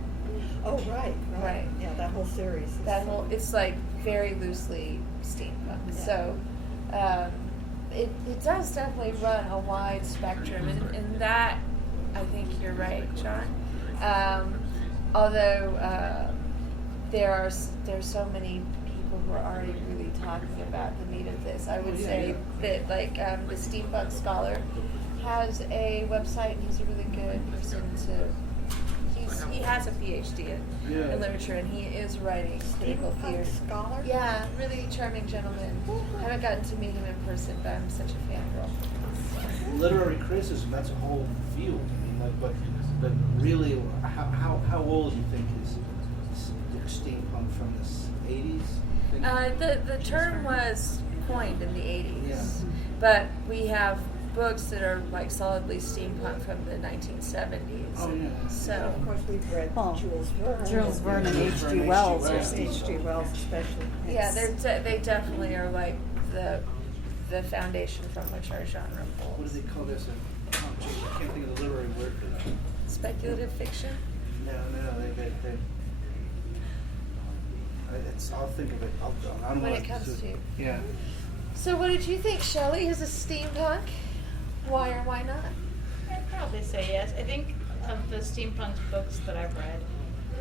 Oh, right. Right. Yeah, that whole series. is- That whole, it's like very loosely steampunk. Yeah. So it does definitely run a wide spectrum, and that, I think you're right, John. Although there's so many people who are already really talking about the meat of this. I would say that like the Steampunk Scholar has a website, and he's a really good person to. He has a PhD in literature, and he is writing critical theory. Scholar? Yeah, really charming gentleman. I haven't gotten to meet him in person, but I'm such a fangirl. Literary criticism, that's a whole field. I mean, like, but really, how old do you think is steampunk from the 80s? The term was coined in the 80s, Yeah. but we have books that are like solidly steampunk from the 1970s. Oh, yeah. So, Of course, we've read Jules Verne. Jules Verne and Jules Verne, H.G. Wells. H.G. are H.G. Wells especially. yeah, they definitely are like the foundation from which our genre What pulls. do they call this? I can't think of the literary word for that. Speculative fiction? No, I'll think of it. I don't When want it comes to. Yeah. So what did you think, Shelley? Is a steampunk? Why or why not? I'd probably say yes. I think of the steampunk books that I've read,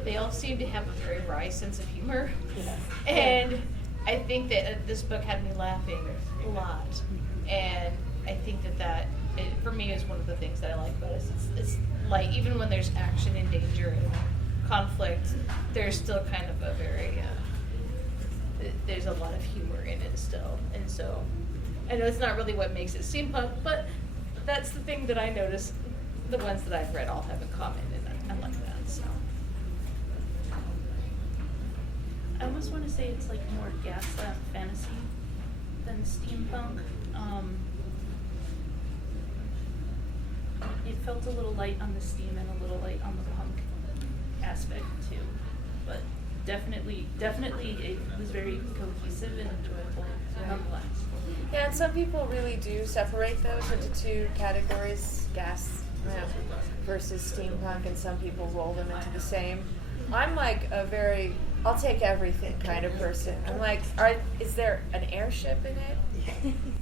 they all seem to have a very wry sense of humor. Yeah. And I think that this book had me laughing a lot. And I think that for me, is one of the things that I like about it. It's like, even when there's action and danger and conflict, there's still kind of a very, there's a lot of humor in it still. And so, I know it's not really what makes it steampunk, but that's the thing that I notice the ones that I've read all have in common, and I like that, so. I almost want to say it's like more fantasy than steampunk. It felt a little light on the steam and a little light on the punk aspect too, but definitely it was very cohesive and enjoyable nonetheless. Yeah, and some people really do separate those into two categories, gas versus steampunk, and some people roll them into the same. I'm like a very, I'll take everything kind of person. I'm like, is there an airship in it?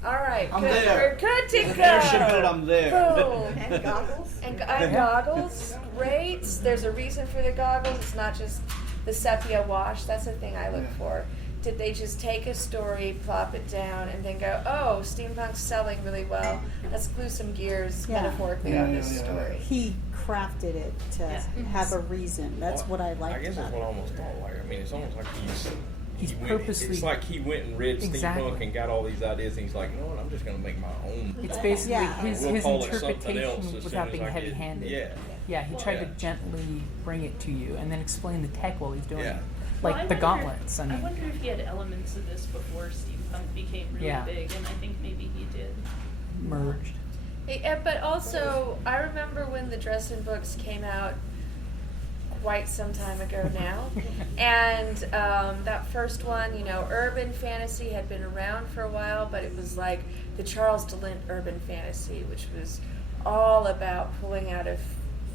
All right, I'm good. there. We're good to There's go. an airship in it, I'm there. Boom. And goggles. And goggles, great. There's a reason for the goggles. It's not just the sepia wash. That's the thing I look for. Did they just take a story, plop it down, and then go, oh, steampunk's selling really well. Let's glue some gears metaphorically on this story. He crafted it to have a reason. That's what I like. I guess that's about what I it. almost don't like. I mean, it's almost like He's he went, purposely- It's like he went and read Exactly. steampunk and got all these ideas, and he's like, you know what? I'm just going to make my own. It's basically his We'll call it something interpretation else as soon without as being I get- heavy-handed. Yeah. He tried to gently bring it to you and then explain the tech while he's doing it. Well, Like I the wonder- gauntlets. I mean, wonder if he had elements of this before steampunk became really big, and I think maybe he did. merged. But also, I remember when the Dresden books came out quite some time ago now. And that first one, urban fantasy had been around for a while, but it was like the Charles DeLint urban fantasy, which was all about pulling out of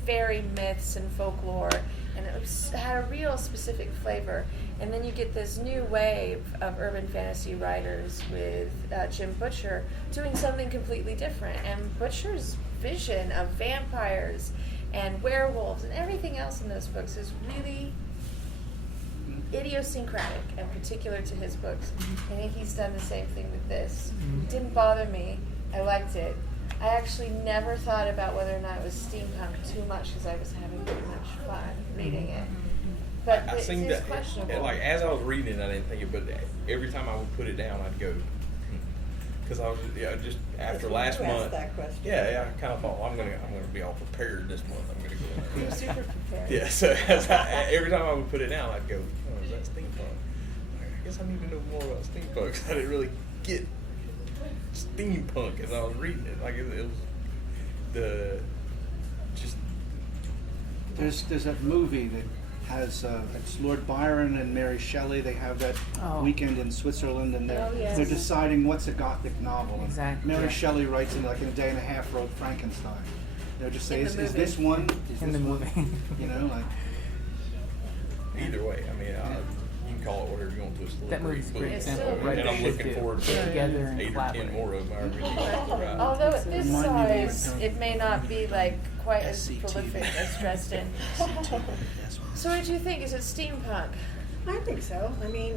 fairy myths and folklore, and it had a real specific flavor. And then you get this new wave of urban fantasy writers with Jim Butcher doing something completely different. And Butcher's vision of vampires and werewolves and everything else in those books is really idiosyncratic and particular to his books. I think he's done the same thing with this. It didn't bother me. I liked it. I actually never thought about whether or not it was steampunk too much because I was having too much fun reading it. But I it's seen that, questionable. like, as I was reading it, I didn't think it, but every time I would put it down, I'd go, because I was, just after last You asked month. that question. Yeah, I kind of thought, well, I'm gonna be all prepared this month. I'm gonna go. You're super prepared. Yeah, so every time I would put it down, I'd go, oh, is that steampunk? I guess I need to know more about steampunk. 'Cause I didn't really get steampunk as I was reading it. Like it was There's that movie that has it's Lord Byron and Mary Shelley. They have that weekend in Switzerland, and they're deciding what's a Gothic novel. Exactly. Mary Shelley writes in like in a day and a half wrote Frankenstein. They'll just say, is this one? Is In this the one? movie. You know, like either way. I mean, you can call it whatever you want to. It's still That a great movie's a book. great example of And I'm writers looking should forward get to together and 8 or 10 collaborate. more of them. I really like to write. Although at this Remind me of size, what- it may not be like quite as SCTV. prolific as Dresden. So what do you think? Is it steampunk? I think so. I mean,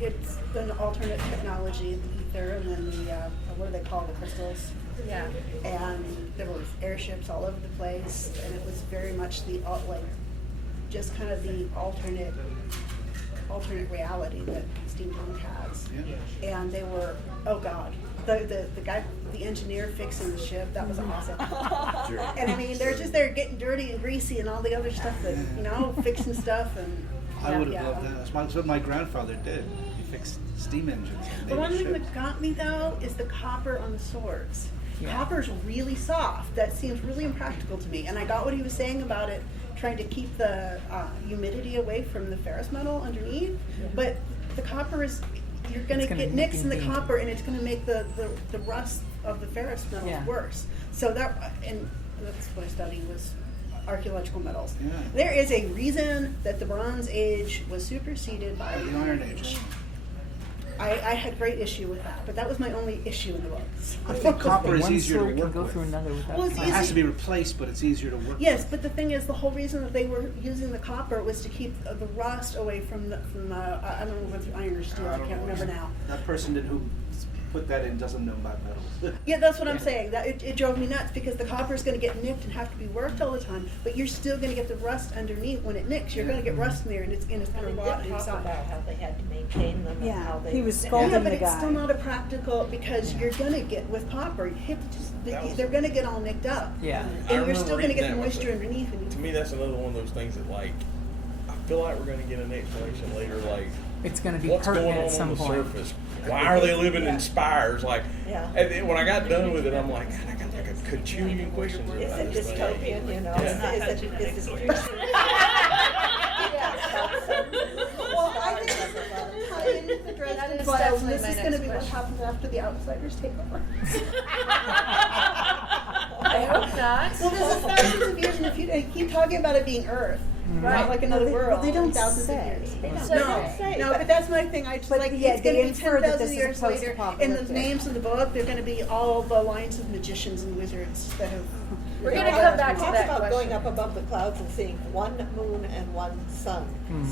it's an alternate technology, the ether, and then the what do they call the crystals? Yeah. And there were airships all over the place, and it was very much just kind of the alternate reality that steampunk has. Yeah. And they were, oh God, the guy, the engineer fixing the ship, that was awesome. And I mean, they're getting dirty and greasy and all the other stuff that, fixing stuff and. I would have loved that. That's what my grandfather did. He fixed steam engines. The one thing that got me though is the copper on the swords. Yeah. Copper's really soft. That seems really impractical to me. And I got what he was saying about it, trying to keep the humidity away from the ferrous metal underneath. But the copper is, you're going to get nicks in the copper, and it's going to make the rust of the ferrous metals worse. So that's what I studied was archaeological metals. Yeah. There is a reason that the Bronze Age was superseded by The Iron Age. I had great issue with that, but that was my only issue in the books. I think copper is One easier sword to can work go with. through another without. Well, it's It easy. has to be replaced, but it's easier to work Yes, with. but the thing is, the whole reason that they were using the copper was to keep the rust away from I don't know what's iron or steel. I can't remember now. That person who put that in doesn't know about metals. Yeah, that's what I'm saying. That it drove me nuts because the copper is going to get nicked and have to be worked all the time, but you're still going to get the rust underneath when it nicks. You're going to get rust in there, and it's going to rot inside. About how they had to maintain them and how they. He was scolding Yeah, but the it's guy. still not a practical because you're going to get with copper. They're going to get all nicked up. Yeah. And you're still going to get the reading that, moisture underneath. And To me, that's another one of those things that, like, I feel like we're going to get an explanation later, like, It's going to be what's going pertinent on at some the point. surface? Why are they living in spires? Like, Yeah. and then when I got done with it, I'm like, God, I got like a cajillion questions Is about it this thing. dystopian, Yeah. Is it Well, I think this is going to tie into the Dresden That is Files, and definitely this my is going to next be what question. happens after the outsiders take over. I hope not. Well, this is thousands of years in the future. They keep talking about it being Earth, not like another world. They don't thousands say. of years. They don't No, no, but that's my thing. I just like yeah, it's going they to be infer that 10,000 this is years later, and the post-apocalyptic. names of the book they're going to be all the lines of magicians and wizards that have. We're going to come back to Talks that about question. going up above the clouds and seeing one moon and one sun,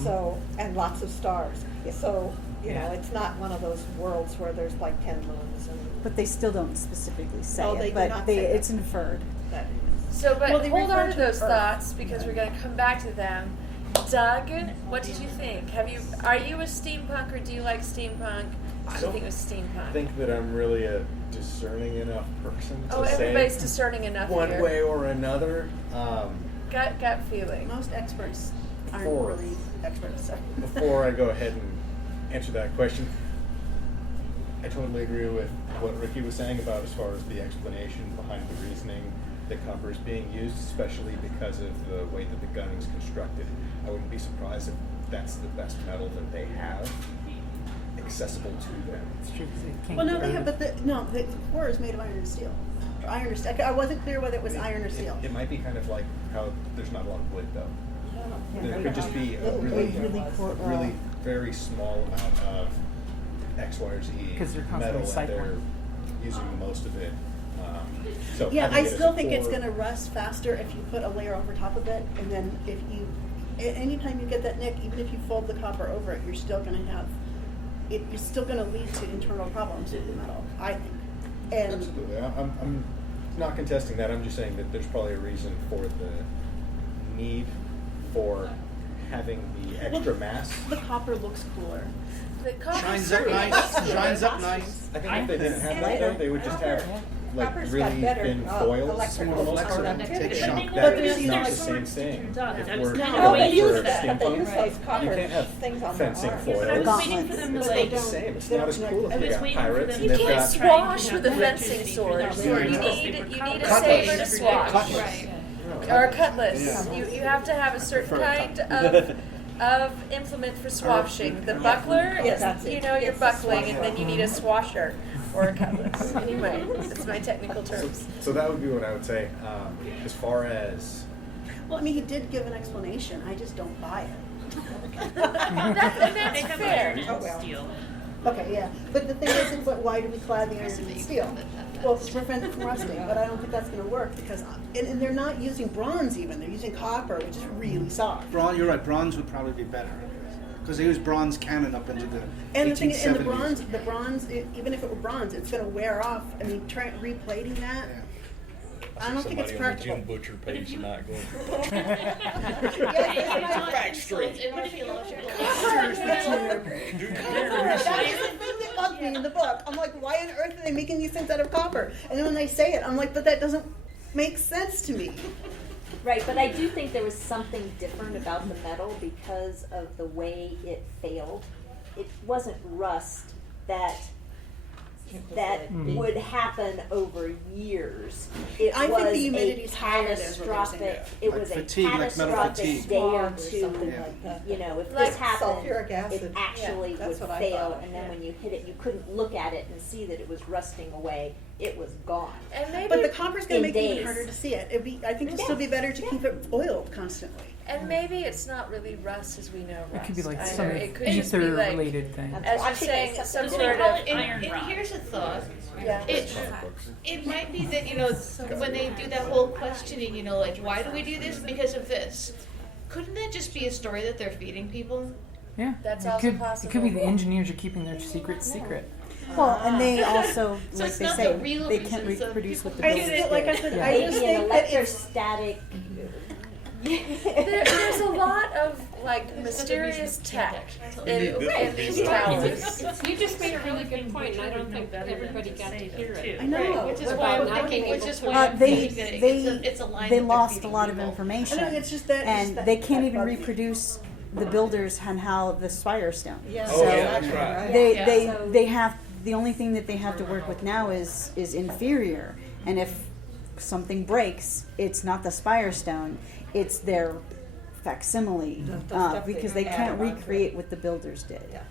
so and lots of stars. So it's not one of those worlds where there's like 10 moons and. But they still don't specifically say Oh, it. they do but not say that. it's inferred. That So, but Well, they hold refer on to to those Earth. thoughts because we're going to come back to them. Doug, what did you think? Are you a steampunk or do you like steampunk? What do you think was steampunk? I think that I'm really a discerning enough person to everybody's say discerning enough one here. way or another. Gut feeling. Most experts aren't Before. really experts. So. Before I go ahead and answer that question, I totally agree with what Ricky was saying about as far as the explanation behind the reasoning that copper is being used, especially because of the way that the gun is constructed. I wouldn't be surprised if that's the best metal that they have accessible to them. It's true 'cause it can't Well, no, get they have, rid but the core is made of iron and steel. Iron or steel. I wasn't clear whether it was iron or steel. It might be kind of like how there's not a lot of wood though. Yeah, There could just be a really really very small amount of X, Y, or Z 'Cause they're constantly metal, and cycling. they're using most of it. So Yeah, having I it as still a think it's core- going to rust faster if you put a layer over top of it, and then if you, anytime you get that nick, even if you fold the copper over it, you're still going to have, it's still going to lead to internal problems with the metal, I think. And Absolutely. I'm not contesting that. I'm just saying that there's probably a reason for the need for having the extra mass. The copper looks cooler. The copper Shines up nice. Shines up nice. I think if they didn't have that, though, they would just have like Copper's really got better, thin foils for electrical the most part. conductivity. And But that there's is not the these- same thing. If we're No, they going use for that, but they use steampunk, those copper you can't have things on their fencing arms. foils. But I was waiting for them to It's like. not the same. It's not as cool I if you was got waiting for pirates them and to they've like got Swash with a fencing sword. Swords. You need a Cutlass. saber to swash. Right. Or a cutlass. Yeah. You have to have a certain Prefer a kind of implement for swashing. The buckler is, you know, you're buckling, and then you need a swasher or a cutlass. Anyway, that's my technical terms. So that would be what I would say. As far as Well, I mean, he did give an explanation. I just don't buy it. That's They have fair. iron and steel. Okay, yeah. But the thing is, but why do we clad the iron in steel? Well, to prevent it from rusting. But I don't think that's going to work because, and they're not using bronze even. They're using copper, which is really soft. Bronze, you're right. Bronze would probably be better because they use bronze cannon up into the And the 1870s. thing, and the bronze, even if it were bronze, it's going to wear off. I mean, replating that. I don't think it's somebody on the practical. Jim Butcher page tonight going. That's the thing that bugged me in the book. I'm like, why on earth are they making these things out of copper? And then when they say it, I'm like, but that doesn't make sense to me. Right, but I do think there was something different about the metal because of the way it failed. It wasn't rust that would happen over years. It I think was the humidity a is higher, is what they're saying. catastrophic. It Like was fatigue, a like metal catastrophic fatigue. day or Or two. something like that. You know, if Like this happened, sulfuric acid. it actually Yeah, that's would what I fail, thought. and then when you hit it, you couldn't look at it and see that it was rusting away. It was gone. And maybe, But the copper's going In to make it even days. harder to see it. I think it'd still be better to keep it oiled constantly. and maybe it's not really rust as we know rust. It could be like either. some It could just be like, ether-related thing. as you're saying, some They sort call of it iron And rod. here's a thought. yeah. It might be that, you know, when they do that whole questioning, you know, like, why do we do this? Because of this. Couldn't that just be a story that they're feeding people? Yeah, That's it also could, possible. It could be the engineers are keeping their secret. Well, and they also, So like it's they not say, the real they can't reason, so reproduce what the I builders just, like I did. said, Yeah. I just Maybe an think that it's electrostatic. There's a lot of like mysterious tech in these towers. You just made a really good point, and I don't think everybody got to hear it. I know. Which is About why I'm not thinking, being which able is to- why I'm They thinking that it's a line they that they're lost a feeding lot of people. information, I know, it's just that- and that- they can't that even bugs me. reproduce the builders and how the Spire stone. Yeah. Oh, yeah, that's right. They have the only thing that they have to work with now is inferior, and if something breaks, it's not the Spire stone, it's their facsimile, The stuff because they they can't add onto recreate what the builders did. Yeah.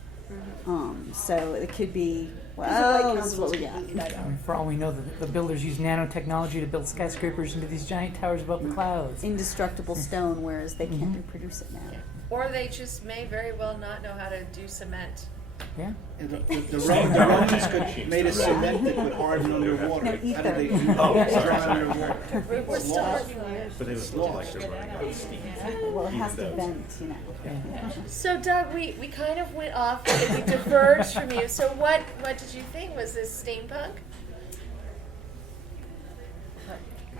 So it could be, White well, this is what Council's we got. completely died I out. mean, for all we know, the builders use nanotechnology to build skyscrapers into these giant towers above the clouds. Indestructible stone, whereas they can't reproduce it now. Or they just may very well not know how to do cement. Yeah. The Romans could made a cement that would harden underwater. No, How did ether. they do Oh, that? sorry. Dry underwater. We're still working on it. But it was looking like they're running out of steam. Well, it has to vent, you know. So Doug, we kind of went off, we diverged from you. So what did you think? Was this steampunk?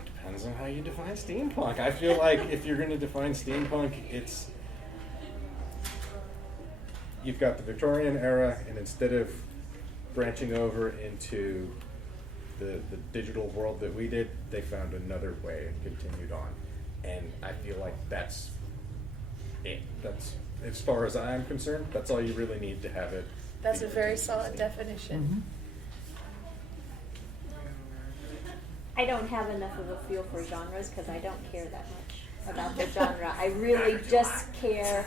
Depends on how you define steampunk. I feel like if you're going to define steampunk, you've got the Victorian era, and instead of branching over into the digital world that we did, they found another way and continued on. And I feel like that's it. That's, as far as I'm concerned, that's all you really need to have it. That's be a very continued. solid definition. I don't have enough of a feel for genres because I don't care that much about the genre. I really just care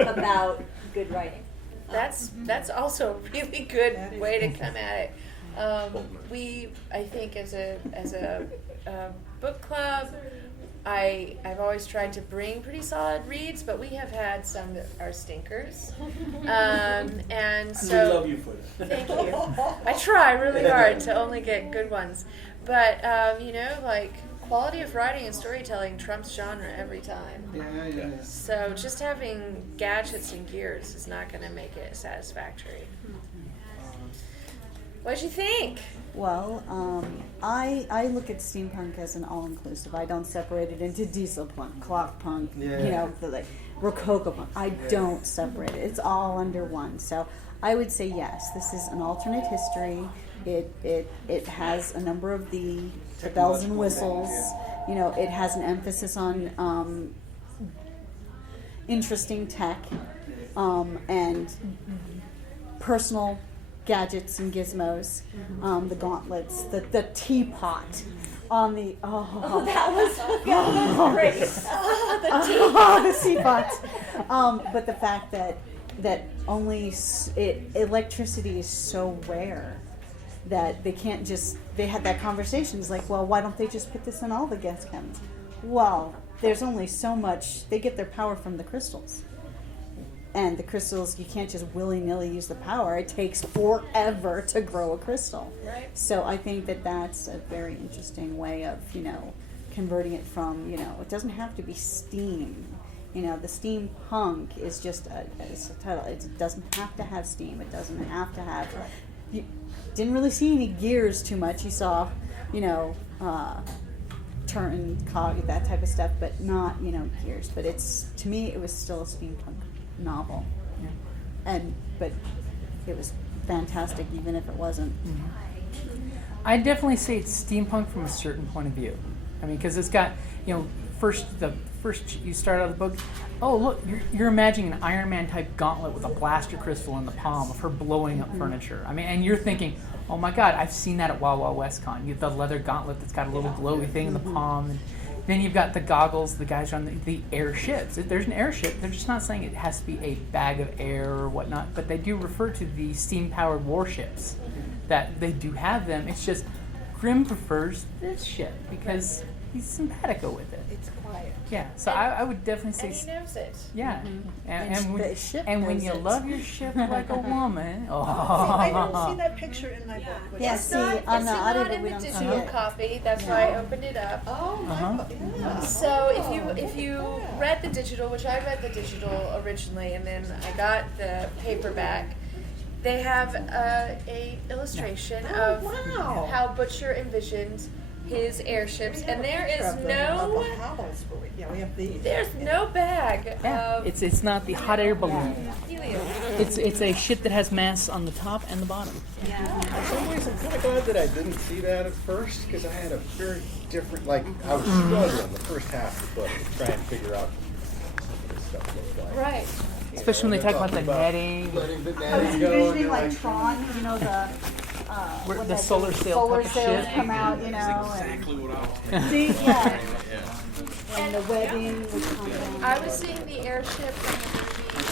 about good writing. That's also a really good way to come at it. I think as a book club, I've always tried to bring pretty solid reads, but we have had some that are stinkers. And so we love you for that. Thank you. I try really hard to only get good ones. But, like, quality of writing and storytelling trumps genre every time. Yeah. So just having gadgets and gears is not going to make it satisfactory. What'd you think? Well, I look at steampunk as an all-inclusive. I don't separate it into diesel punk, cloth punk, Yeah. you know, Rococo punk. I don't separate it. It's all under one. So I would say yes, this is an alternate history. It has a number of the bells and whistles. You know, it has an emphasis on interesting tech and personal gadgets and gizmos. The gauntlets, the teapot on the that was great. the teapot. But the fact that only electricity is so rare that they can't just, they had that conversation. It's like, well, why don't they just put this in all the gas cabinets? Well, there's only so much, they get their power from the crystals. And the crystals, you can't just willy-nilly use the power. It takes forever to grow a crystal. Right. So I think that that's a very interesting way of, you know, converting it from, you know, it doesn't have to be steam. You know, the steampunk is just it's a title. It doesn't have to have steam. It doesn't have to have... You didn't really see any gears too much. You saw, you know, turn, cog, that type of stuff, but not, you know, gears. But it's, to me, it was still a steampunk novel. Yeah. But it was fantastic, even if it wasn't. I'd definitely say it's steampunk from a certain point of view. I mean, because it's got, you know, first you start out the book, oh look, you're imagining an Iron Man type gauntlet with a blaster crystal in the palm of her blowing up furniture. I mean, and you're thinking, oh my God, I've seen that at Wild Wild West Con. You have the leather gauntlet that's got a little glowy thing in the palm, and then you've got the goggles, the guys on the airships. If there's an airship, they're just not saying it has to be a bag of air or whatnot, but they do refer to the steam-powered warships, that they do have them. It's just Grimm prefers this ship because he's simpatico with it. It's quiet. Yeah, so I would definitely say... And he knows it. Yeah, The and when knows you it. love your ship like a woman... Oh. I didn't see that picture in my book. But Yeah, It's see, not, on it's the not audio, in we the don't see digital it. copy. That's why I opened it up. Oh, my yeah. So if you read the digital, which I read the digital originally, and then I got the paperback, they have a illustration of how Butcher envisioned his airships, and there is there's no bag Yeah, of it's not the hot air balloon. helium. It's a ship that has mass on the top and the bottom. In some ways, I'm kind of glad that I didn't see that at first, because I had a very different, like, I was struggling the first half of the book to try and figure out what this stuff looked like. Right. Especially when they talk about the netting. Letting the I was netting go. envisioning and like like, Tron, you know, the Where what the that solar is, sail solar type of sails ship. come out, you know, Exactly what I was see, yeah, and the webbing would come down. I was seeing the airship from the movie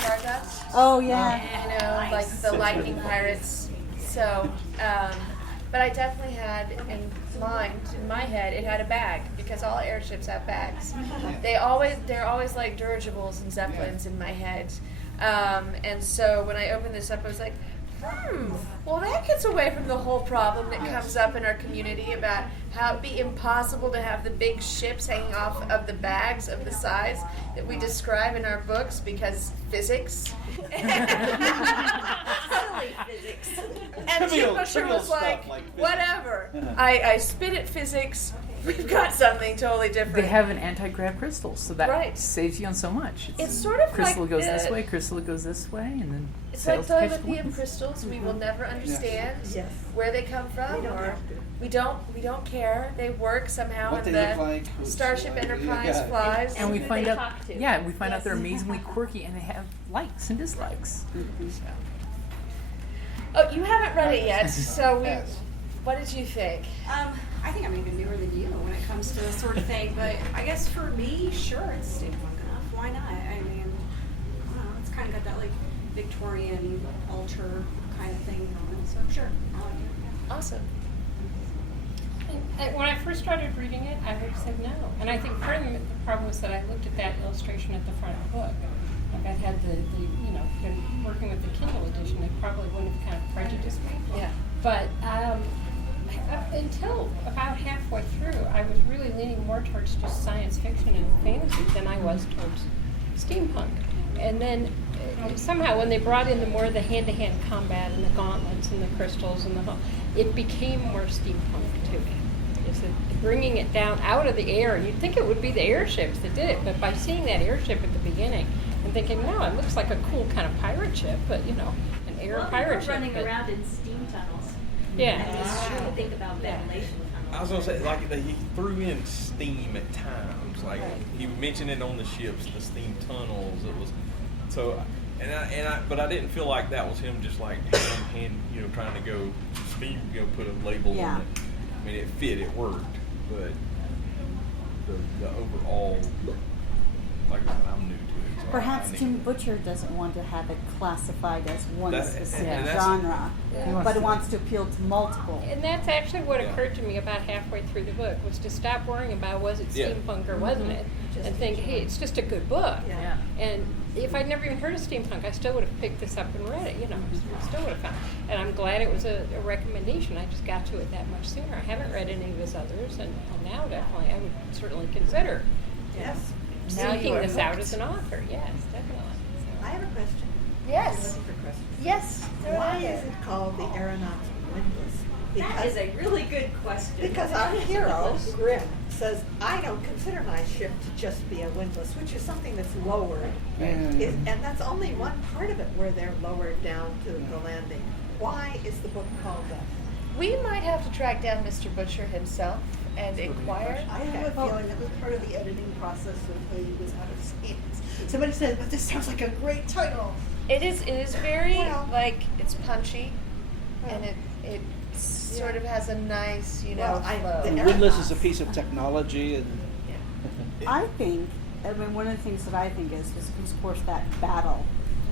Stardust. Oh yeah. You know, like the Lightning Pirates. So, but I definitely had in my head, it had a bag, because all airships have bags. They're always like dirigibles and zeppelins in my head. And so when I opened this up, I was like, well, that gets away from the whole problem that comes up in our community about how it'd be impossible to have the big ships hanging off of the bags of the size that we describe in our books because physics. Silly physics. And Jim Busher was like, whatever. I spit at physics. We've got something totally different. They have an anti-grav crystal, so that Right. saves you on so much. It's sort of crystal like goes the- this way, crystal goes this way, and then It's like sails catch the telepathy of winds. crystals. We will never understand Yes. where they come from, or we don't care. They work somehow What in they the look like, who's Starship like, Enterprise yeah. flies. And we who find they out, talk to. yeah, we find out they're amazingly quirky, and they have likes and dislikes. Oh, you haven't read it yet, so what did you think? I think I'm even newer than you when it comes to this sort of thing, but I guess for me, sure, it's steampunk enough. Why not? I mean, I don't know, it's kind of got that like Victorian altar kind of thing going, so sure, I like it. Yeah. Awesome. And when I first started reading it, I would have said no. And I think part of the problem was that I looked at that illustration at the front of the book. Like I'd had the been working with the Kindle edition, it probably wouldn't have kind of prejudiced me. Yeah. But until about halfway through, I was really leaning more towards just science fiction and fantasy than I was towards steampunk. And then somehow when they brought in the more the hand-to-hand combat and the gauntlets and the crystals and the whole, it became more steampunk to me. things, and bringing it down out of the air. And you'd think it would be the airships that did it, but by seeing that airship at the beginning and thinking, no, it looks like a cool kind of pirate ship, but an air pirate ship. Running around in steam tunnels. Yeah. And you think about ventilation tunnels. I was gonna say, like, he threw in steam at times. Like he mentioned it on the ships, the steam tunnels. It was so, but I didn't feel like that was him just like hand trying to go steam, put a label on it. I mean, it fit, it worked, but the overall, like I said, I'm new to it. So Perhaps Tim Butcher doesn't want to have it classified as one specific Yeah. genre, Yeah. but it wants to appeal to multiple. And that's actually what occurred to me about halfway through the book, was to stop worrying about was it steampunk or wasn't it, and think, hey, it's just a good book. Yeah. And if I'd never even heard of steampunk, I still would have picked this up and read it. Still would have found it. And I'm glad it was a recommendation. I just got to it that much sooner. I haven't read any of his others, and now definitely I would certainly consider seeking this out as an author. Yes, definitely. I have a question. Yes. I'm looking for questions. Yes. Why is it called the Aeronaut Windlass? That is a really good question. Because our hero, Grimm, says, I don't consider my ship to just be a windlass, which is something that's lowered. And that's only one part of it where they're lowered down to the landing. Why is the book called that? We might have to track down Mr. Butcher himself and inquire. I have a feeling that was part of the editing process when he was out of scenes. Somebody said, but this sounds like a great title. It is very, it's punchy, and it sort of has a nice, flow. The Windlass is a piece of technology, and I think, one of the things that I think is of course, that battle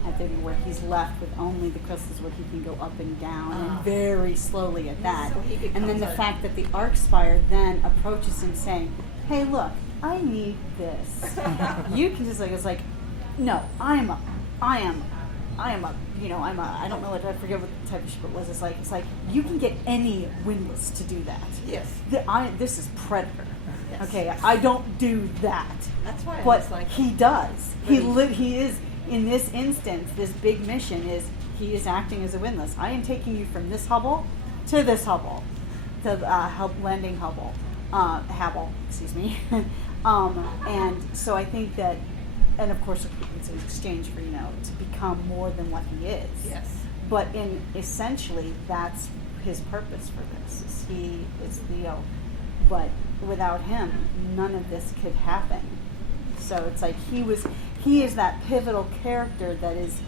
at the where he's left with only the crystals where he can go up and down, and very slowly at that. And then the fact that the Spire then approaches him saying, hey, look, I need this. You can just it's like, no, I don't know what, I forget what type of ship it was. It's like you can get any windlass to do that. Yes. This is Predator. Yes. Okay, I don't do that. That's why. But he does. He is in this instance. This big mission is he is acting as a windlass. I am taking you from this Hubble to this Hubble, to landing Hubble, Hubble. Excuse me. And so I think that. And of course, it's an exchange for to become more than what he is. Yes. But essentially, that's his purpose for this. Is Theo, but without him, none of this could happen. So it's like he is that pivotal character that is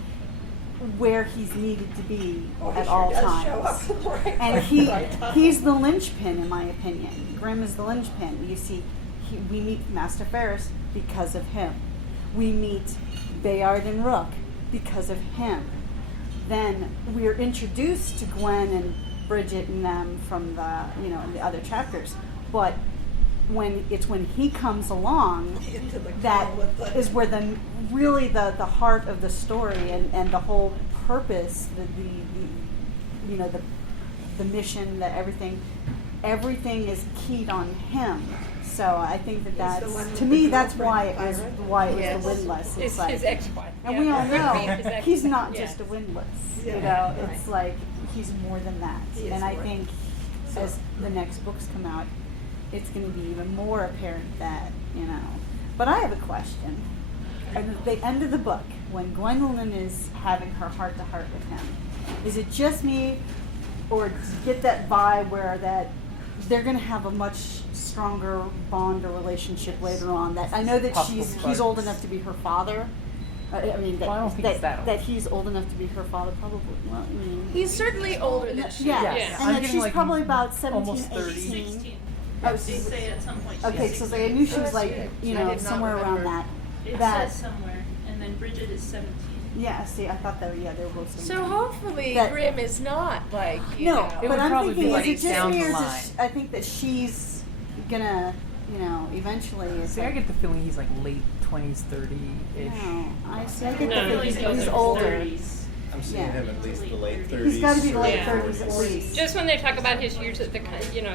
where he's needed to be at all times. And he's the linchpin, in my opinion. Grimm is the linchpin. You see, we meet Master Ferris because of him. We meet Bayard and Rook because of him. Then we're introduced to Gwen and Bridget and them from the in the other chapters. But when he comes along, that is where the heart of the story and the whole purpose, the mission, everything is keyed on him. So I think that's to me that's why it was the windlass. It's like, his ex-wife. And we all know he's not just a windlass. It's like he's more than that. And I think as the next books come out, it's going to be even more apparent that But I have a question. At the end of the book, when Gwendolyn is having her heart-to-heart with him, is it just me, or do you get that vibe where that they're going to have a much stronger bond or relationship later on? That I know that he's old enough to be her father. I mean, that he's old enough to be her father, probably. Well, he's certainly older than she is. Yeah, and that she's probably about 17, almost 30. 18. 16. Oh, They say at some point. Okay, she's so 16. I knew she was like, somewhere around that. It says somewhere, and then Bridget is 17. Yeah, see, I thought they were both 17. So hopefully Grimm is not like, but I'm thinking, is it just me, or I think that she's gonna, eventually. See, I get the feeling he's like late 20s, 30-ish. No, I get the feeling he's older. 30s. I'm seeing him at least the late 30s. He's got to be the late 30s at least. Just when they talk about his years at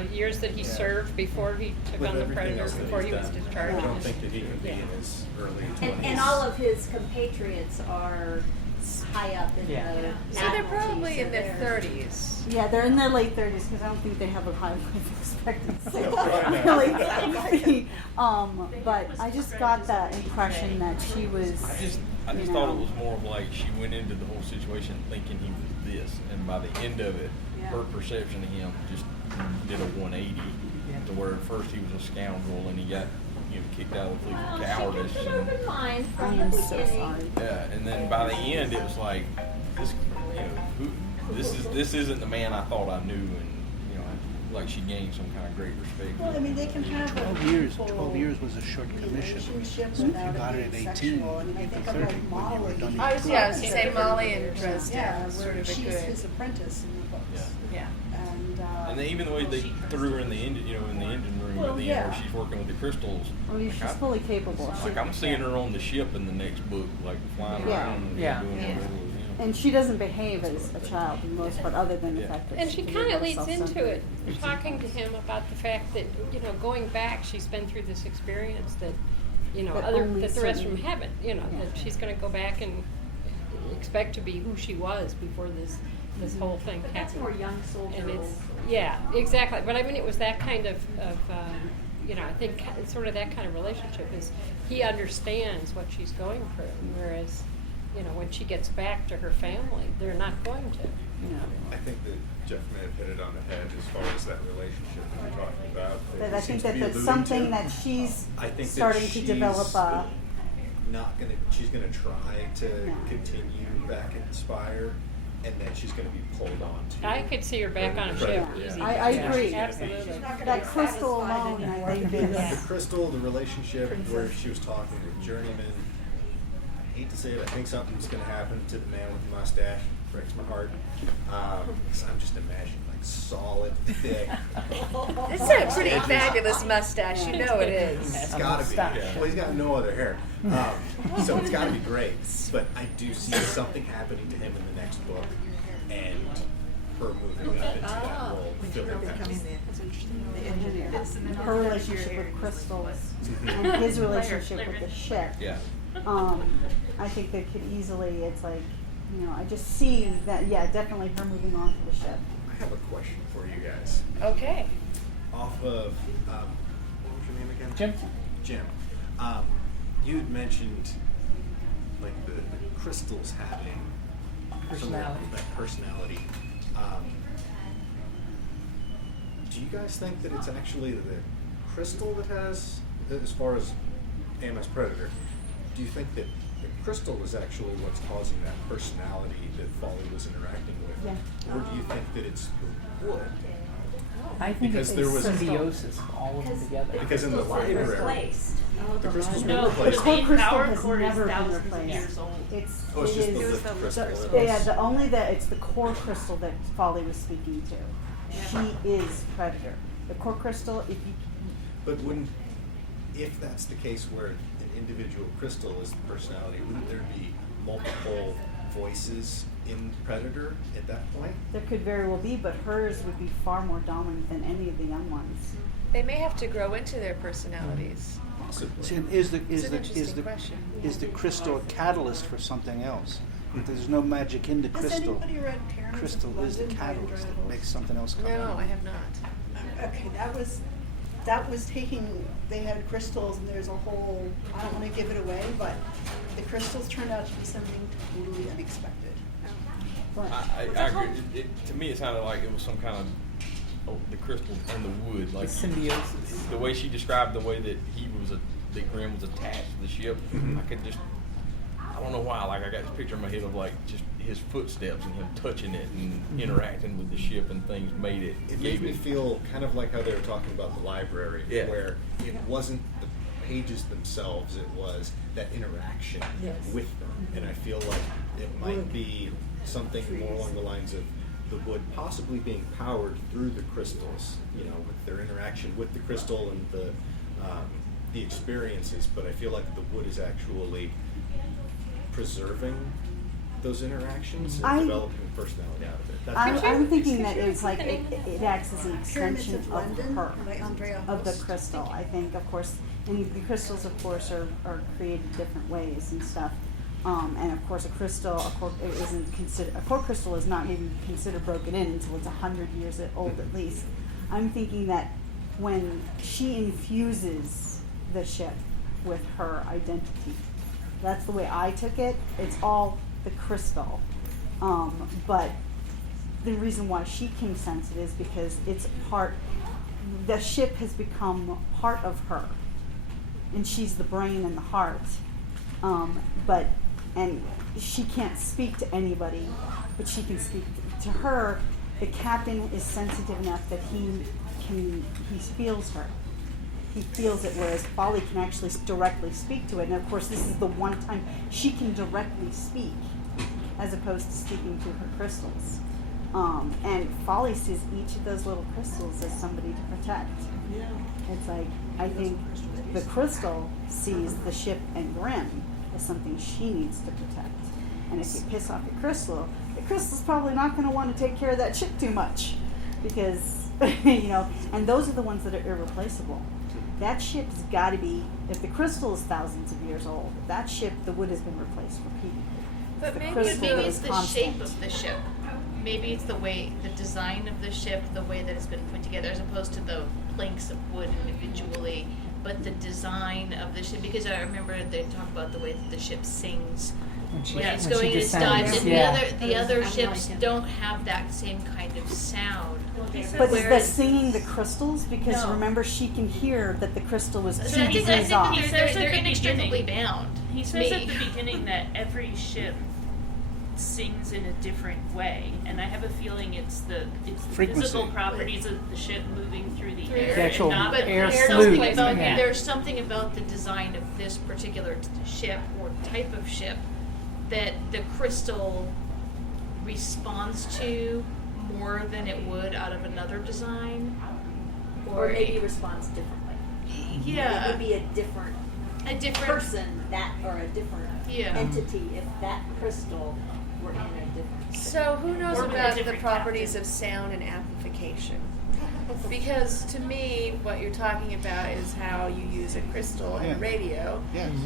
years that he served before he took on the Predator, before he was discharged. I don't think that he could be in his early 20s. And all of his compatriots are high up in the So they're probably in their 30s. Yeah, they're in their late 30s because I don't think they have a high life expectancy. Really. But I just got that impression that she was. I just thought it was more of like she went into the whole situation thinking he was this, and by the end of it, her perception of him just did a 180 to where at first he was a scoundrel and he got kicked out of the fleet for cowardice. I am so sorry. Yeah, and then by the end it was like this isn't the man I thought I knew, and like she gained some kind of great respect. Well, I mean, they can have 12 years was a short commission. So if you got it at 18, I mean, I think of 30, like Molly. I was going to say Molly and Dresden. Yeah, sort where of a she's good. his apprentice in the books. Yeah. And then even the way they threw her in the engine, in the engine room at the end where she's working with the crystals. Well, she's fully capable. Like I'm seeing her on the ship in the next book, like flying around and doing whatever. And she doesn't behave as a child for the most part, other than the fact that And she can kind be of leads self-centered. into it, talking to him about the fact that, going back, she's been through this experience that, that the rest of them haven't, that she's going to go back and expect to be who she was before this whole thing happened. That's more young soldier. And it's, exactly. But I mean, it was that kind of I think it's sort of that kind of relationship is he understands what she's going through, whereas, when she gets back to her family, they're not going to. I think that Jeff may have hit it on the head as far as that relationship that we're talking about. But I think that that's something that she's starting to develop. She's gonna try to continue back in Spire, and then she's gonna be pulled on to. I could see her back on a ship. Easy. I agree. Absolutely. That crystal alone, I think, is. The crystal, the relationship where she was talking with Journeyman. I hate to say it, I think something's going to happen to the man with the mustache. Breaks my heart. So I'm just imagining like solid, thick. It's a pretty fabulous mustache, you know it is. It's got to be. Well, he's got no other hair, so it's got to be great. But I do see something happening to him in the next book, and her moving up into that role, filling that. That's interesting. Her relationship with crystals and his relationship with the ship. Yeah. I think they could easily. It's like, I just see that. Yeah, definitely her moving on to the ship. I have a question for you guys. Okay. Off of what was your name again? Jim. Jim. You'd mentioned like the crystals having Personality. That personality. Do you guys think that it's actually the crystal that has, as far as AMS Predator, do you think that the crystal is actually what's causing that personality that Folly was interacting with? Yeah. Or do you think that it's the wood? I think Because it's there was symbiosis of all of them together. Because in the library, the crystals were No, replaced. the main crystal power has core is never been thousands of replaced. years old. It's It's just the lift crystal. It's the core crystal that Folly was speaking to. She is Predator. The core crystal, if you. But if that's the case where an individual crystal is the personality, wouldn't there be multiple voices in Predator at that point? There could very well be, but hers would be far more dominant than any of the young ones. They may have to grow into their personalities. Possibly. See, and It's an interesting question. is the crystal a catalyst for something else? There's no magic in the Has crystal. anybody read Terrence Crystal of is the London by catalyst Andrea that Volz? makes something else come No, out. I have not. Okay, that was taking. They had crystals, and there's a whole. I don't want to give it away, but the crystals turned out to be something totally unexpected. I agree. To me, it sounded like it was some kind of the crystal and the wood, like The symbiosis. The way she described the way that that Grim was attached to the ship, I could just. I don't know why. Like I got this picture in my head of like just his footsteps and him touching it and interacting with the ship and things made it. It made me feel kind of like how they were talking about the library, Yeah. where it wasn't the pages themselves, it was that interaction with them. And I feel like it might be something more along the lines of the wood possibly being powered through the crystals, with their interaction with the crystal and the experiences. But I feel like the wood is actually preserving those interactions and developing personality out of it. I'm thinking that it's like it acts as an extension of London her, by Andrea of the Volz. crystal. I think, of course, and the crystals, of course, are created different ways and stuff. And of course, a core crystal is not even considered broken in until it's 100 years old at least. I'm thinking that when she infuses the ship with her identity, that's the way I took it. It's all the crystal, but the reason why she can sense it is because the ship has become part of her, and she's the brain and the heart. And she can't speak to anybody, but she can speak to her. The captain is sensitive enough that he feels her. He feels it, whereas Folly can actually directly speak to it. And of course, this is the one time she can directly speak, as opposed to speaking to her crystals. And Folly sees each of those little crystals as somebody to protect. Yeah. It's like, I think the crystal sees the ship and Grimm as something she needs to protect. And if you piss off the crystal's probably not going to want to take care of that ship too much, because, and those are the ones that are irreplaceable. That ship's got to be, if the crystal is thousands of years old, that ship, the wood has been replaced repeatedly. But maybe it's the shape of the ship. Maybe it's the design of the ship, the way that it's been put together, as opposed to the planks of wood individually, but the design of the ship. Because I remember they talk about the way that the ship sings when it's going in its dives, and the other ships don't have that same kind of sound. But is that singing the crystals? Because remember, she can hear that the crystal was 2 degrees off. They're inextricably bound. He says at the beginning that every ship sings in a different way, and I have a feeling it's the physical properties of the ship moving through the air. The actual air fluid. There's something about the design of this particular ship or type of ship that the crystal responds to more than it would out of another design, or maybe responds differently. Yeah, it would be a different person or a different entity if that crystal were in a different. So who knows about the properties of sound and amplification? Because to me, what you're talking about is how you use a crystal and a radio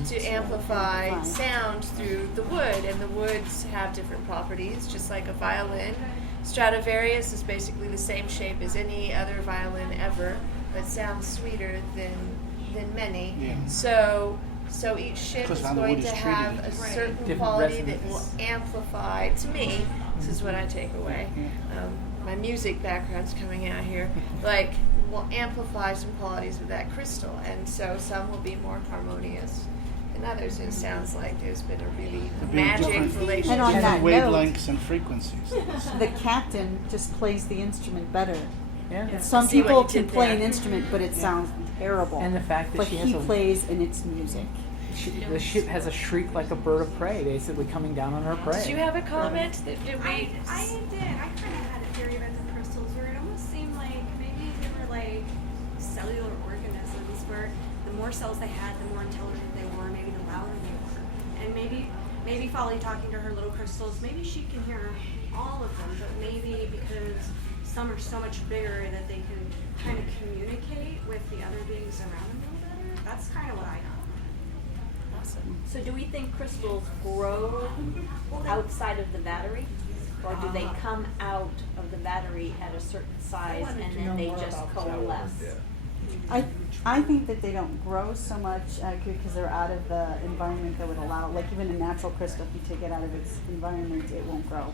to amplify sound through the wood, and the woods have different properties, just like a violin. Stradivarius is basically the same shape as any other violin ever, but sounds sweeter than many. Yeah. So each ship is going to have a certain quality that will amplify. To me, this is what I take away. My music background's coming out here. Will amplify some qualities of that crystal, and so some will be more harmonious than others. It sounds like there's been a really magic relationship. And on that wavelengths and frequencies. The captain just plays the instrument better. Yeah. Some people can play an instrument, but it sounds terrible. And the fact that he plays and it's music. The ship has a shriek like a bird of prey, basically coming down on her prey. Did you have a comment? I did. I kind of had a theory about the crystals where it almost seemed like maybe they were like cellular organisms where the more cells they had, the more intelligent they were, maybe the louder they were. And maybe Folly talking to her little crystals, maybe she can hear all of them, but maybe because some are so much bigger that they can kind of communicate with the other beings around them a little better. That's kind of what I got. So do we think crystals grow outside of the battery? Or do they come out of the battery at a certain size and then they just coalesce? I think that they don't grow so much because they're out of the environment that would allow, like even a natural crystal, if you take it out of its environment, it won't grow.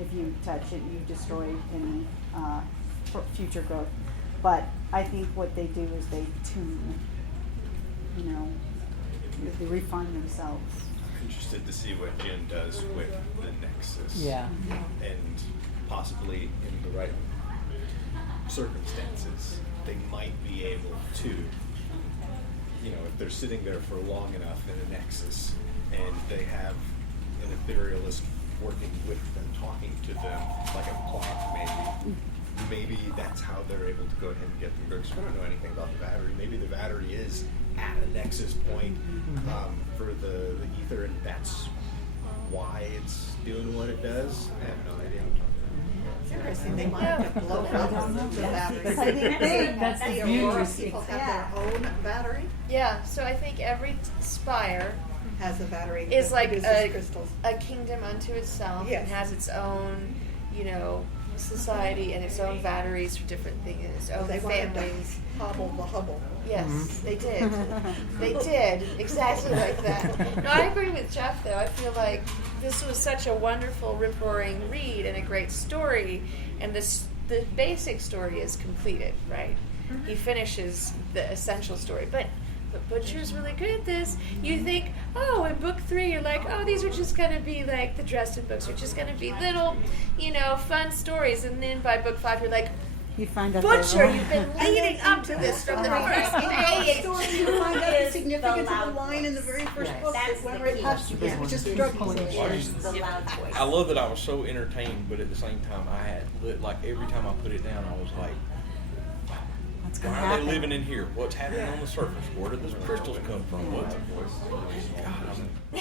If you touch it, you destroy any future growth. But I think what they do is they tune, they refine themselves. I'm interested to see what Jin does with the Nexus. Yeah. And possibly in the right circumstances, they might be able to, if they're sitting there for long enough in a Nexus and they have an etherealist working with them, talking to them like a clock maybe that's how they're able to go ahead and get them to. Because we don't know anything about the battery. Maybe the battery is at a nexus point for the ether, and that's why it's doing what it does. I have no idea. It's interesting. They might to blow up the battery. That's the Aurora beauty. people have their own battery. Yeah, so I think every spire has a battery is that like produces crystals. a kingdom unto itself Yes. and has its own, society and its own batteries for different things, its own They wanted to families. hobble the Hubble. Yes, they did. They did exactly like that. No, I agree with Jeff though. I feel like this was such a wonderful, rip-roaring read and a great story, and the basic story is completed, right? He finishes the essential story, but Butcher's really good at this. You think, in book 3, you're like, these are just going to be like the Dresden books, are just going to be little, fun stories, and then by book 5, you're like, You find out Butcher, you've been leading up to this from the first page. You find out the significance of the line in the very first book that went right past you. It was just drug users. The loud voice. I love that I was so entertained, but at the same time, I had every time I put it down, I was like, What's why going to are happen? they living in here? What's happening on the surface? Where did those crystals come from? What? A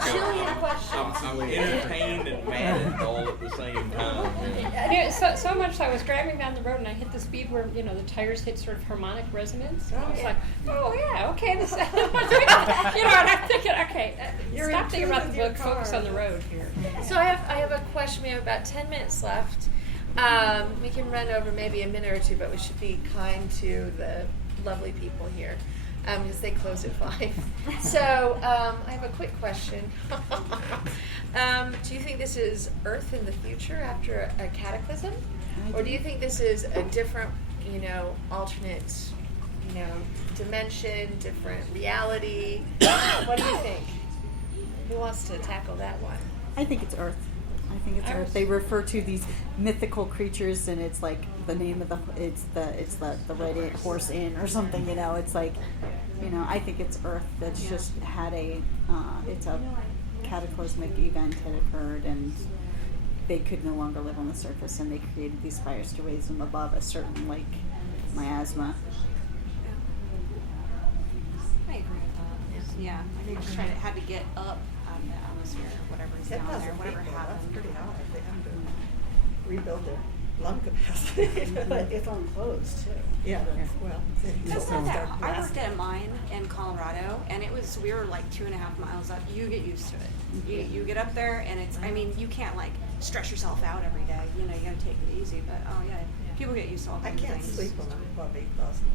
jillion questions. I'm entertained and mad all at the same time. So much so I was driving down the road and I hit the speed where, the tires hit sort of harmonic resonance. And I was like, okay, this, and I'm thinking, okay, stop thinking about the book, focus on the road here. So I have a question. We have about 10 minutes left. We can run over maybe a minute or two, but we should be kind to the lovely people here because they close at 5. So I have a quick question. Do you think this is Earth in the future after a cataclysm? Or do you think this is a different, alternate, dimension, different reality? What do you think? Who wants to tackle that one? I think it's Earth. I think it's Earth. They refer to these mythical creatures, and it's like the name of the Red Horse Inn or something. It's like, I think it's Earth that's just had it's a cataclysmic event had occurred, and they could no longer live on the surface, and they created these spires to raise them above a certain miasma. I agree with that. Yeah, I think just had to get up out of the atmosphere or whatever is down there, whatever happened. That's pretty high. They have to rebuild their lung capacity. But it's enclosed too. Yeah, well. That's not that. I worked at a mine in Colorado, and we were like 2.5 miles up. You get used to it. You get up there, and you can't stress yourself out every day. You gotta take it easy. But people get used to all kinds of things. I can't sleep when I'm above 8,000 feet.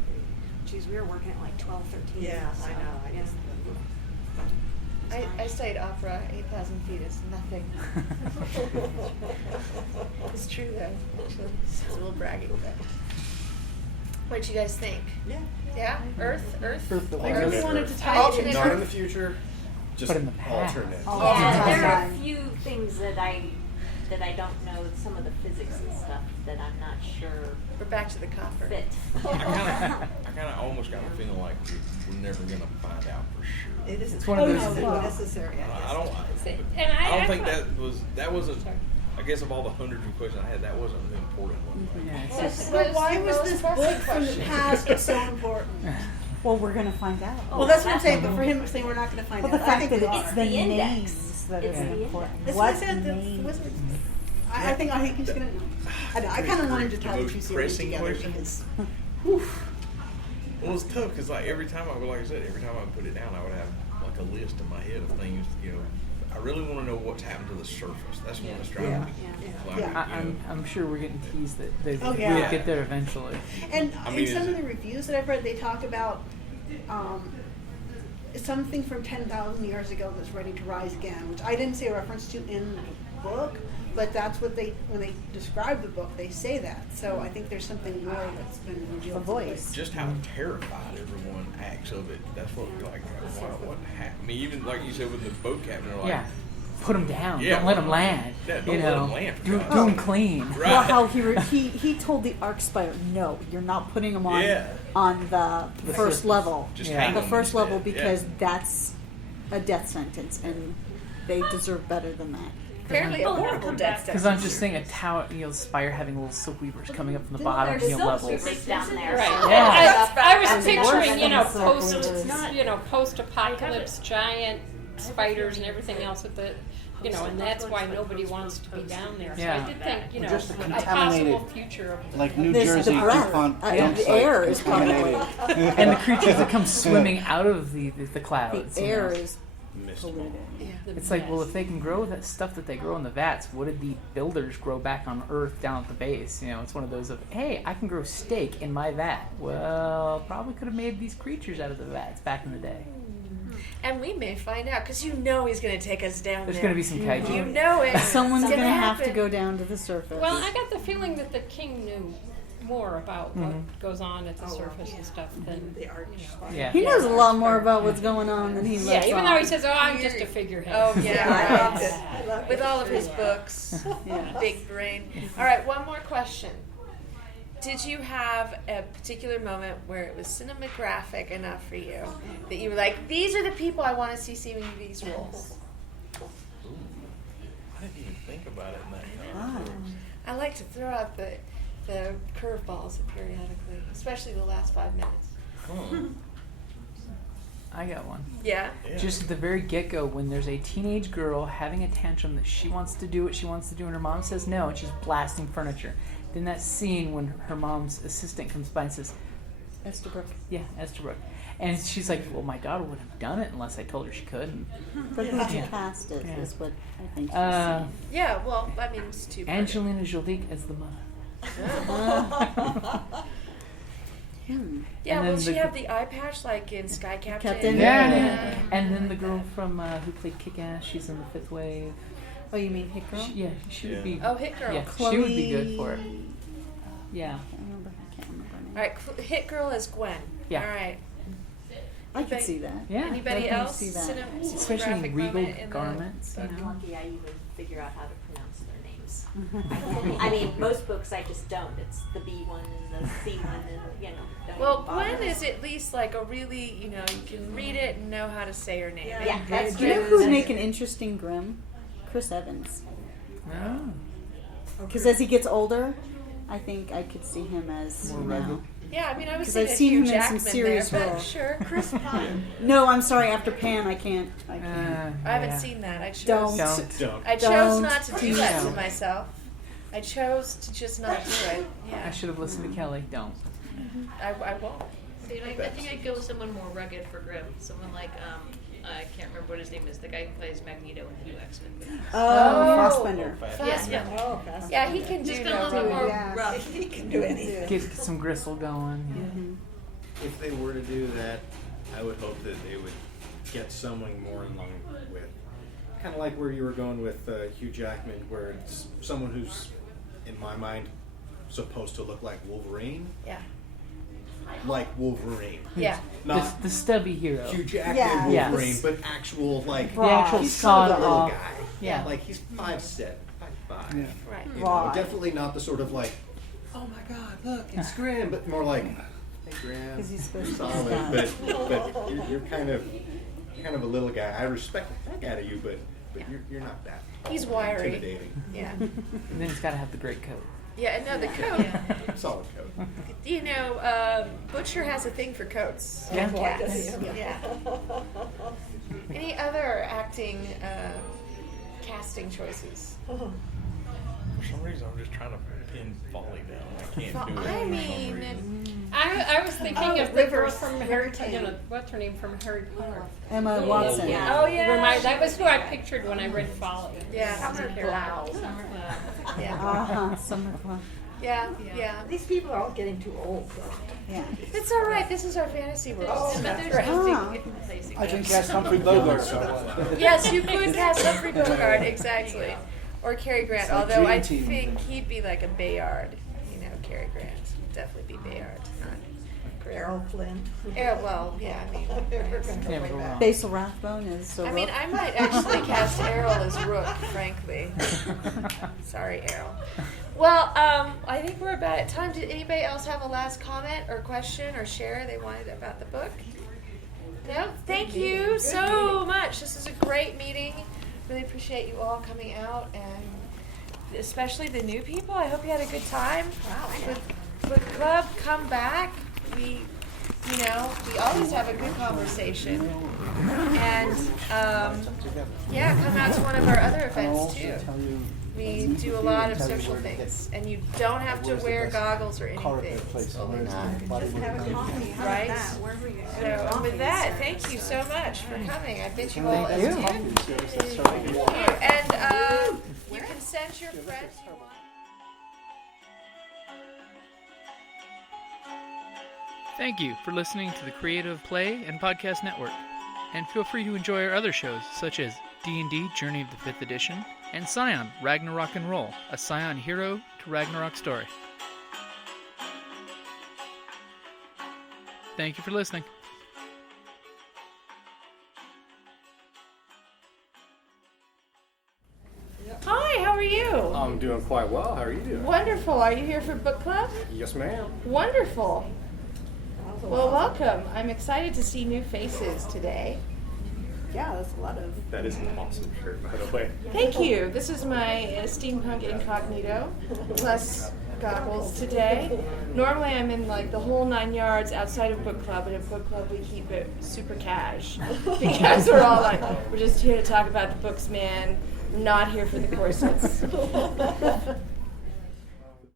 Geez, we were working at 12, 13. Yeah, so, I know. I studied opera. 8,000 feet is nothing. It's true though. Actually, it's a little bragging, but what did you guys think? Yeah. Earth. I really wanted to tie it in. Not in the future, just But in the past. alternate. Yeah, there are a few things that I don't know, some of the physics and stuff that I'm not sure We're back to the copper. fit. I kind of almost got a feeling like we're never going to find out for sure. It isn't It's one of those necessary. I don't think that wasn't. I guess of all the hundreds of questions I had, that wasn't the important one. But why was this book from the past so important? Well, we're going to find out. Well, that's what I'm saying. But for him saying we're not going to find Well, out, the fact I that think it's the names that are important. That's what I said. I think he's going to. I kind of wanted to tie the two series together because. Well, it's tough because every time I would put it down, I would have a list in my head of things. I really want to know what's happened to the surface. That's what's driving me. I'm sure we're getting teased that we'll yeah. get there eventually. And in some of the reviews that I've read, they talk about something from 10,000 years ago that's ready to rise again, which I didn't see a reference to in the book, but that's what when they describe the book, they say that. So I think there's something more that's been revealed. The voice. Just how terrified everyone acts of it. That's what what happened. I mean, even like you said with the boat captain, they're like, put them down. Yeah, don't let them land. Yeah, don't let them land. Do them clean. Right. Well, how he told the Arc Spire, no, you're not putting them on the first level. Just hang the them first instead. level because that's a death sentence, and they deserve better than that. Apparently a horrible death sentence. Because I'm just saying a tower, Spire having little silk weavers coming up from the bottom, levels. Down there. Right. Yeah. I was picturing, post-apocalypse giant spiders and everything else at the you know, and that's why nobody wants to be down there. So Yeah. I did think, you know, Just a a contaminated, possible future of like New There's Jersey the breath. DuPont The dump site air is contaminated. And the creatures that come swimming out of the clouds. The you know. air is Mist polluted. It's like, well, if they can grow that stuff that they grow in the vats, what did the builders grow back on Earth down at the base? You know, it's one of those of, hey, I can grow steak in my vat. Well, probably could have made these creatures out of the vats back in the day. And we may find out, because you know he's going to take us down There's there. going to be some kaiju. You know it. Someone's It's going to gonna have to happen. go down to the surface. Well, I got the feeling that the king knew more about what goes on at the surface and stuff than The arch. Yeah. He knows a lot more about what's going on than he lets Yeah, even on. though he says, "Oh, I'm just a figurehead." Oh, yeah, I right. loved it. I loved With it. all of his books. Yeah. Big brain. All right, one more question. Did you have a particular moment where it was cinematographic enough for you that you were like, these are the people I want to see singing these roles? I didn't even think about it in that Ah. context. I like to throw out the curveballs periodically, especially the last 5 minutes. I got one. Yeah? Just at the very get-go, when there's a teenage girl having a tantrum that she wants to do what she wants to do and her mom says no, and she's blasting furniture. Then that scene when her mom's assistant comes by and says, Estabrook. yeah, Estabrook. And she's like, well, my daughter would have done it unless I told her she could. But who to Yeah. cast it is what I think. Yeah, well, I mean, it's too bad. Angelina Jolie as the mother. Yeah, And will then she the- have the eye patch like in Sky Captain? Captain. Yeah. And then the girl from who played Kick-Ass, she's in the Fifth Wave. Oh, you mean Hit Girl? She would be. Oh, Hit Girl. Yeah, she would be good for it. Yeah. I can't remember her name. All right, Hit Girl as Gwen. Yeah. All right. I could see that. Yeah. Anybody definitely else? see that. Especially in Cinematographic regal moment in the garments. book? You know? Lucky I even figure out how to pronounce their names. I mean, most books I just don't. It's the B one and the C one, and you know. Don't Well, even bother. Gwen is at least like a really, you know, you can read it and know how to say her name. Yeah, that's Do you know true. who would make an interesting Grimm? Chris Evans. Oh. Because as he gets older, I think I could see him as More you know. rugged. Yeah, I mean, I was 'Cause thinking I've seen Hugh him in some Jackman serious there, but roles. sure. Chris Pine. No, I'm sorry. After Pan, I can't. I haven't yeah. seen that. I chose. Don't. I chose Don't. not to do Please that to don't. myself. I chose to just not do it. I Yeah, should have listened to Kelly. Don't. I won't. See, I think I'd go with someone more rugged for Grimm. Someone like, I can't remember what his name is, the guy who plays Magneto in New X-Men movies. Fassbender. Yeah. Oh, fast. Yeah, he can do Just a little bit more Yeah. rough. He can do anything. Get some gristle going. If they were to do that, I would hope that they would get someone more in line with, kind of like where you were going with Hugh Jackman, where it's someone who's, in my mind, supposed to look like Wolverine. Yeah. Like Wolverine. Yeah. Not The stubby hero. Hugh Jackman Yeah. Wolverine, Yes. but actual, like, The actual he's sort of a little sawed-off. guy. Yeah. Like, he's 5'7", 5'5". Yeah. Right. You know, Right. definitely not the sort of like, oh my God, look, it's Grimm, but more like, hey Grimm, 'Cause he's supposed to be solid, strong. but you're kind of a little guy. I respect the heck out of you, but you're not that He's wiry. intimidating. Yeah. And then he's got to have the great coat. Yeah, no, the coat. Solid coat. You know, Butcher has a thing for coats. Yeah. And cats. Yeah. Any other acting, casting choices? For some reason, I'm just trying to pin Folly down. I can't do it. I for some mean, reason. I was thinking Oh, of the girl Rivers. from Harry Potter. What's her name from Harry Potter? Emma Watson. Oh, yeah. That was who I pictured when I read Folly. Yeah. Summer Glau. Yeah. Summer Glau. Yeah, yeah. These people are all getting too old, though. Yeah. It's all right. This is our fantasy world. But there's Right. no big replacing I can them. cast Humphrey Bogart somewhere. Yes, you could cast Humphrey Bogart, exactly. Or Cary Grant, It's like although I Dream Team. think he'd be like a Bayard. You know, Cary Grant would definitely be Bayard, not Errol Flynn. Yeah, well, yeah, I mean, Never go wrong. Basil Rathbone is. I mean, I might actually cast Errol as Rook, frankly. Sorry, Errol. Well, I think we're about at time. Did anybody else have a last comment or question or share they wanted about the book? No? Thank you so much. This is a great meeting. Really appreciate you all coming out, and especially the new people. I hope you had a good time. Wow. Book club, come back. We You know, we always have a good conversation. And yeah, come out to one of our other events too. We do a lot of social things, and you don't have to wear goggles or anything. It's totally not. Just have a coffee. How Right? about that? Wherever you So, and with that, thank you so much for coming. I bet you all Thank you. attend. And you can send your friends. Thank you for listening to the Creative Play and Podcast Network. And feel free to enjoy our other shows, such as D&D Journey of the 5th Edition and Scion Ragnarok and Roll, a Scion hero to Ragnarok story. Thank you for listening. Hi, how are you? I'm doing quite well. How are you doing? Wonderful. Are you here for book club? Yes, ma'am. Wonderful. Well, welcome. I'm excited to see new faces today. Yeah, that's a lot of. That is an awesome shirt, by the way. Thank you. This is my steampunk incognito plus goggles today. Normally I'm in like the whole 9 yards outside of book club, and at book club we keep it super cash because we're all like, we're just here to talk about the books, man. We're not here for the corsets.